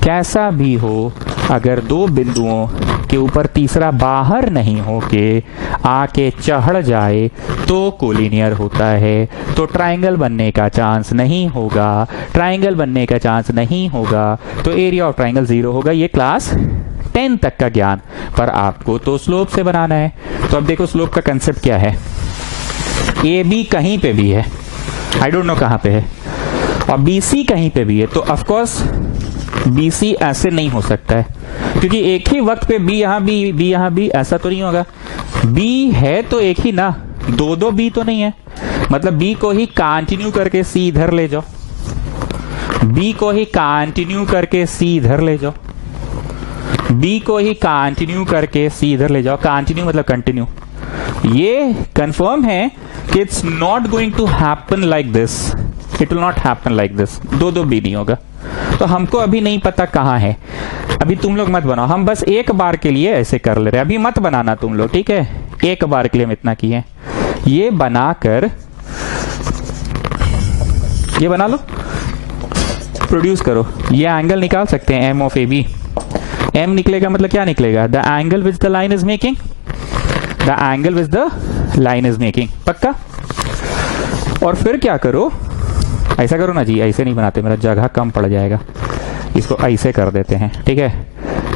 कैसा भी हो, अगर दो बिंदुओं के ऊपर तीसरा बाहर नहीं होके आके चढ़ जाए तो कोलीनियर होता है। तो ट्रायंगल बनने का चांस नहीं होगा, ट्रायंगल बनने का चांस नहीं होगा तो एरिया ऑफ ट्रायंगल 0 होगा। ये क्लास 10 तक का ज्ञान, पर आपको तो स्लोप से बनाना है। तो अब देखो स्लोप का कंसेप्ट क्या है। ए बी कहीं पे भी है, आई डोंट नो कहां पे है, और बी सी कहीं पे भी है, तो ऑफ कोर्स बी सी ऐसे नहीं हो सकता है, क्योंकि एक ही वक्त पे बी यहां बी यहां बी, ऐसा तो नहीं होगा। बी है तो एक ही ना, दो बी तो नहीं है। मतलब बी को ही कंटिन्यू करके सी इधर ले जाओ, बी को ही कंटिन्यू करके सी इधर ले जाओ, बी को ही कंटिन्यू करके सी इधर ले जाओ। कंटिन्यू मतलब कंटिन्यू। ये कंफर्म है कि it's not going to happen like this, it will not happen like this. दो बी नहीं होगा। तो हमको अभी नहीं पता कहां है, अभी तुम लोग मत बनाओ, हम बस एक बार के लिए ऐसे कर ले रहे हैं, अभी मत बनाना तुम लोग, ठीक है। एक बार के लिए हम इतना किए, ये बनाकर ये बना लो, प्रोड्यूस करो, ये एंगल निकाल सकते हैं m of A B. M निकलेगा मतलब क्या निकलेगा? The angle which the line is making, the angle which the line is making. पक्का? और फिर क्या करो, ऐसा करो ना जी, ऐसे नहीं बनाते, मेरा जगह कम पड़ जाएगा, इसको ऐसे कर देते हैं, ठीक है।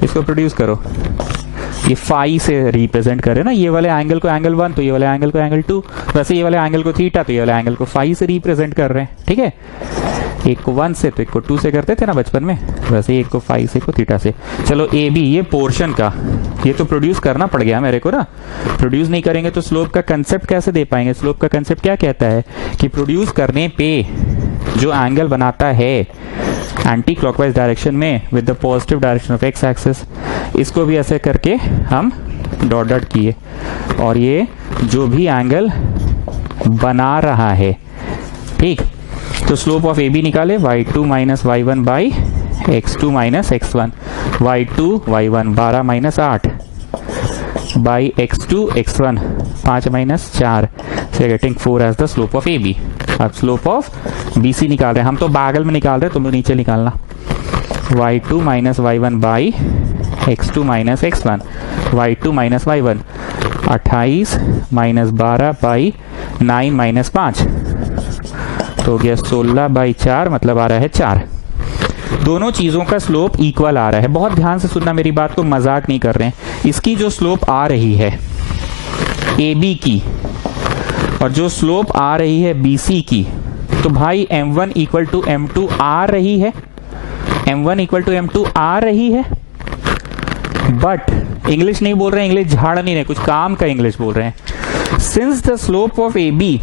इसको प्रोड्यूस करो, ये फाई से रिप्रेजेंट करे ना, ये वाले एंगल को एंगल 1, तो ये वाले एंगल को एंगल 2, वैसे ये वाले एंगल को थीटा, तो ये वाले एंगल को फाई से रिप्रेजेंट कर रहे हैं, ठीक है। एक को 1 से तो एक को 2 से करते थे ना बचपन में, वैसे एक को फाई से, एक को थीटा से। चलो ए बी, ये पोर्शन का ये तो प्रोड्यूस करना पड़ गया मेरे को ना, प्रोड्यूस नहीं करेंगे तो स्लोप का कंसेप्ट कैसे दे पाएंगे? स्लोप का कंसेप्ट क्या कहता है कि प्रोड्यूस करने पे जो एंगल बनाता है एंटी क्लॉकवाइज डायरेक्शन में with the positive direction of x axis, इसको भी ऐसे करके हम डॉट डॉट किए, और ये जो भी एंगल बना रहा है, ठीक, तो स्लोप ऑफ ए बी निकाले, y2 minus y1 by x2 minus x1, y2 y1 12 minus 8 by x2 x1 5 minus 4, से getting 4 as the slope of A B. अब स्लोप ऑफ बी सी निकाल रहे हैं हम, तो बागल में निकाल रहे हैं, तुम लोग नीचे निकालना, y2 minus y1 by x2 minus x1, y2 minus y1 28 minus 12 by 9 minus 5, तो हो गया 16 बाई 4, मतलब आ रहा है 4। दोनों चीजों का स्लोप इक्वल आ रहा है। बहुत ध्यान से सुनना मेरी बात को, मजाक नहीं कर रहे हैं। इसकी जो स्लोप आ रही है ए बी की, और जो स्लोप आ रही है बी सी की, तो भाई m1 इक्वल टू m2 आ रही है, m1 इक्वल टू m2 आ रही है, बट इंग्लिश नहीं बोल रहे हैं, इंग्लिश झाड़ नहीं रहे, कुछ काम का इंग्लिश बोल रहे हैं। Since the slope of A B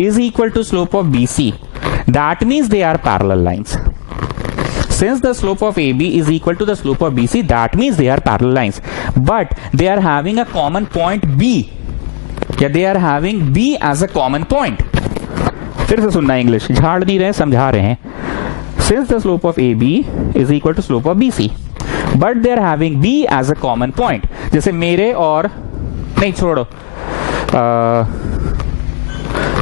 is equal to slope of BC, that means they are parallel lines. Since the slope of AB is equal to the slope of BC, that means they are parallel lines. But they are having a common point B. Yeah, they are having B as a common point. फिर से सुनना इंग्लिश, झाड़ नहीं रहे, समझा रहे हैं। Since the slope of AB is equal to slope of BC, but they are having B as a common point. जैसे मेरे और नहीं छोड़ो,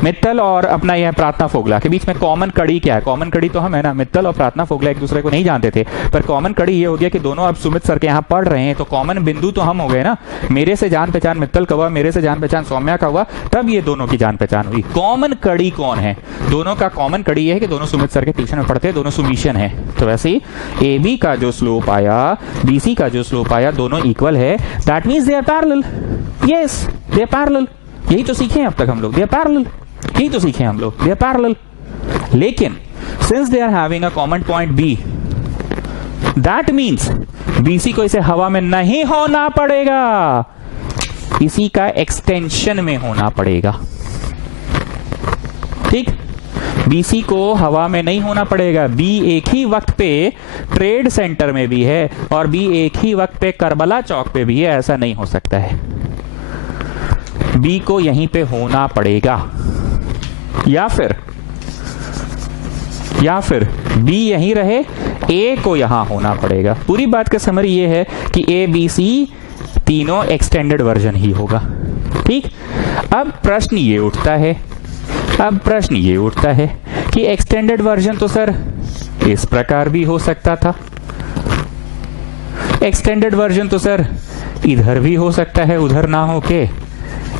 मित्तल और अपना यह प्रार्थना फोगला के बीच में कॉमन कड़ी क्या है? कॉमन कड़ी तो हम है ना, मित्तल और प्रार्थना फोगला एक दूसरे को नहीं जानते थे, पर कॉमन कड़ी ये हो गया कि दोनों अब सुमित सर के यहाँ पढ़ रहे हैं, तो कॉमन बिंदु तो हम हो गए ना। मेरे से जान पहचान मित्तल का हुआ, मेरे से जान पहचान सौम्या का हुआ, तब ये दोनों की जान पहचान हुई। कॉमन कड़ी कौन है? दोनों का कॉमन कड़ी ये है कि दोनों सुमित सर के ट्यूशन में पढ़ते हैं, दोनों सुमिशन है। तो वैसे ही ए बी का जो स्लोप आया, बी सी का जो स्लोप आया, दोनों इक्वल है, that means they are parallel. Yes, they are parallel. यही तो सीखे हैं अब तक हम लोग, दे आर पैरेलल, यही तो सीखे हम लोग, दे आर पैरेलल। लेकिन since they are having a common point B, that means BC को इसे हवा में नहीं होना पड़ेगा, इसी का एक्सटेंशन में होना पड़ेगा। ठीक, बीसी को हवा में नहीं होना पड़ेगा। बी एक ही वक्त पे ट्रेड सेंटर में भी है और बी एक ही वक्त पे करबला चौक पे भी है, ऐसा नहीं हो सकता है। बी को यहीं पे होना पड़ेगा, या फिर बी यहीं रहे, ए को यहां होना पड़ेगा। पूरी बात का समरी ये है कि ए बी सी तीनों एक्सटेंडेड वर्जन ही होगा। ठीक, अब प्रश्न ये उठता है कि एक्सटेंडेड वर्जन तो सर इस प्रकार भी हो सकता था, एक्सटेंडेड वर्जन तो सर इधर भी हो सकता है, उधर ना हो के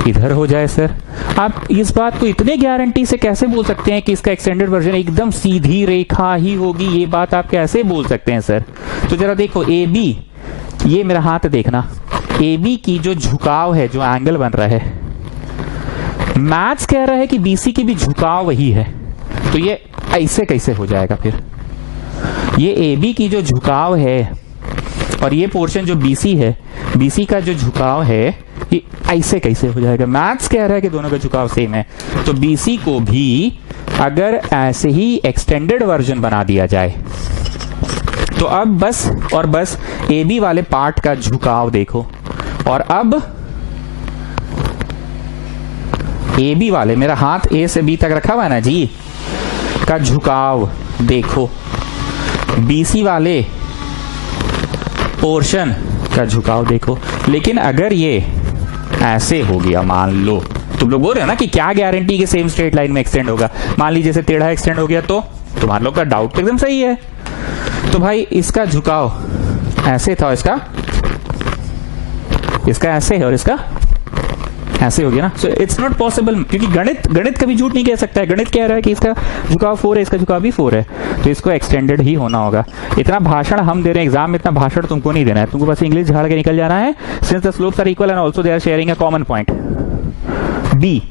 इधर हो जाए। सर आप इस बात को इतने गारंटी से कैसे बोल सकते हैं कि इसका एक्सटेंडेड वर्जन एकदम सीधी रेखा ही होगी? ये बात आप कैसे बोल सकते हैं सर? तो जरा देखो ए बी, ये मेरा हाथ देखना, ए बी की जो झुकाव है, जो एंगल बन रहा है, मैथ्स कह रहा है कि बीसी की भी झुकाव वही है, तो ये ऐसे कैसे हो जाएगा? फिर ये ए बी की जो झुकाव है और ये पोर्शन जो बीसी है, बीसी का जो झुकाव है, ये ऐसे कैसे हो जाएगा? मैथ्स कह रहा है कि दोनों का झुकाव सेम है, तो बीसी को भी अगर ऐसे ही एक्सटेंडेड वर्जन बना दिया जाए, तो अब बस और बस ए बी वाले पार्ट का झुकाव देखो, और अब ए बी वाले, मेरा हाथ ए से बी तक रखा हुआ है ना जी, का झुकाव देखो, बीसी वाले पोर्शन का झुकाव देखो। लेकिन अगर ये ऐसे हो गया, मान लो तुम लोग बोल रहे हो ना कि क्या गारंटी के सेम स्ट्रेट लाइन में एक्सटेंड होगा, मान लीजिए से टेढ़ा एक्सटेंड हो गया तो तुम्हारे लोग का डाउट तो एकदम सही है। तो भाई इसका झुकाव ऐसे था, इसका ऐसे है और इसका ऐसे हो गया ना। सो इट्स नॉट पॉसिबल, क्योंकि गणित कभी झूठ नहीं कह सकता है। गणित कह रहा है कि इसका झुकाव 4 है, इसका झुकाव भी 4 है, तो इसको एक्सटेंडेड ही होना होगा। इतना भाषण हम दे रहे हैं एग्जाम में, इतना भाषण तुमको नहीं देना है, तुमको बस इंग्लिश झाड़ के निकल जाना है। Since the slopes are equal and also they are sharing a common point B,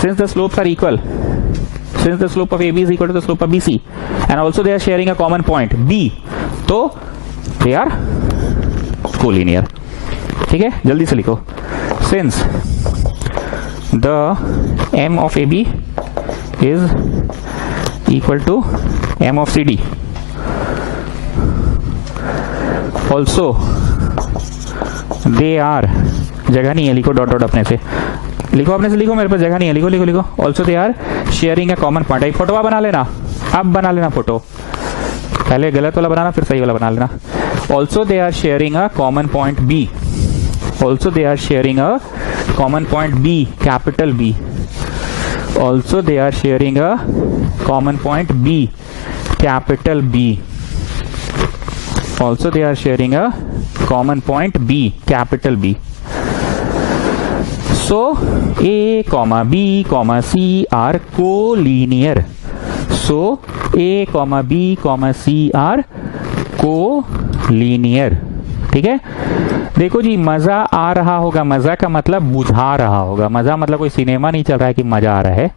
since the slopes are equal, since the slope of AB is equal to the slope of BC and also they are sharing a common point B, तो they are collinear। ठीक है, जल्दी से लिखो। since the M of AB is equal to M of CD, also they are, जगह नहीं है, लिखो डॉट डॉट अपने से लिखो, अपने से लिखो, मेरे पास जगह नहीं है, लिखो लिखो लिखो। Also they are sharing a common point. एक फोटो बना लेना, अब बना लेना फोटो, पहले गलत वाला बनाना फिर सही वाला बना लेना। Also they are sharing a common point B, also they are sharing a common point B, capital B. Also they are sharing a common point B, capital B. Also they are sharing a common point B, capital B. So A, B, C are collinear. So A, B, C are collinear। ठीक है, देखो जी, मजा आ रहा होगा, मजा का मतलब बुझा रहा होगा, मजा मतलब कोई सिनेमा नहीं चल रहा है कि मजा आ रहा है,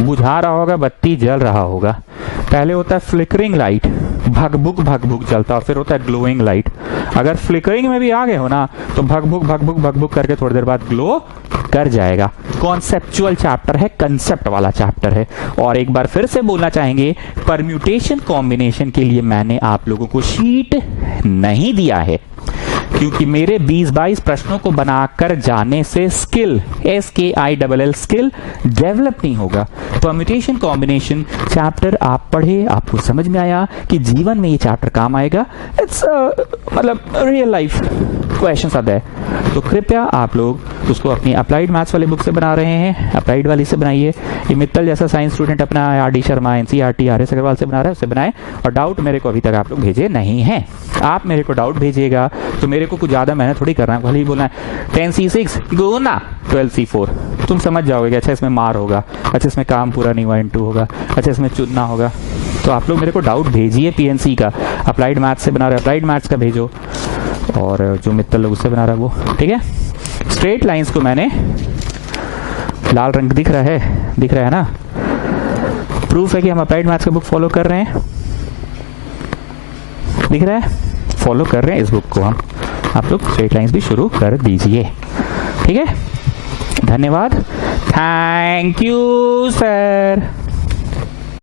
बुझा रहा होगा, बत्ती जल रहा होगा। पहले होता है फ्लिकरिंग लाइट, भगभुक चलता, और फिर होता है ग्लोइंग लाइट। अगर फ्लिकरिंग में भी आ गए हो ना तो भगभुक करके थोड़ी देर बाद ग्लो कर जाएगा। कॉन्सेप्चुअल चैप्टर है, कंसेप्ट वाला चैप्टर है। और एक बार फिर से बोलना चाहेंगे, परम्यूटेशन कॉम्बिनेशन के लिए मैंने आप लोगों को शीट नहीं दिया है, क्योंकि मेरे 20-22 प्रश्नों को बनाकर जाने से स्किल, SKILL स्किल डेवलप नहीं होगा। परम्यूटेशन कॉम्बिनेशन चैप्टर आप पढ़े, आपको समझ में आया कि जीवन में ये चैप्टर काम आएगा। इट्स मतलब रियल लाइफ क्वेश्चंस आते हैं, तो कृपया आप लोग उसको अपनी अप्लाइड मैथ्स वाली बुक से बना रहे हैं, अप्लाइड वाली से बनाइए। ये मित्तल जैसा साइंस स्टूडेंट अपना RD Sharma, NCERT, RS Agarwal से बना रहा है, उससे बनाए। और डाउट मेरे को अभी तक आप लोग भेजे नहीं हैं। आप मेरे को डाउट भेजिएगा तो मेरे को कुछ ज्यादा मेहनत थोड़ी करना है, भले ही बोलना है 10C6 गुना 12C4, तुम समझ जाओगे कि अच्छा इसमें मार होगा, अच्छा इसमें काम पूरा नहीं हुआ इनटू होगा, अच्छा इसमें चुनना होगा। तो आप लोग मेरे को डाउट भेजिए PNC का, अप्लाइड मैथ्स से बना रहे अप्लाइड मैथ्स का भेजो, और जो मित्तल लोग उससे बना रहा है वो। ठीक है, स्ट्रेट लाइंस को मैंने लाल रंग दिख रहा है ना, प्रूफ है कि हम अप्लाइड मैथ्स का बुक फॉलो कर रहे हैं, दिख रहा है, फॉलो कर रहे हैं इस बुक को हम। आप लोग स्ट्रेट लाइंस भी शुरू कर दीजिए। ठीक है, धन्यवाद, थैंक यू सर।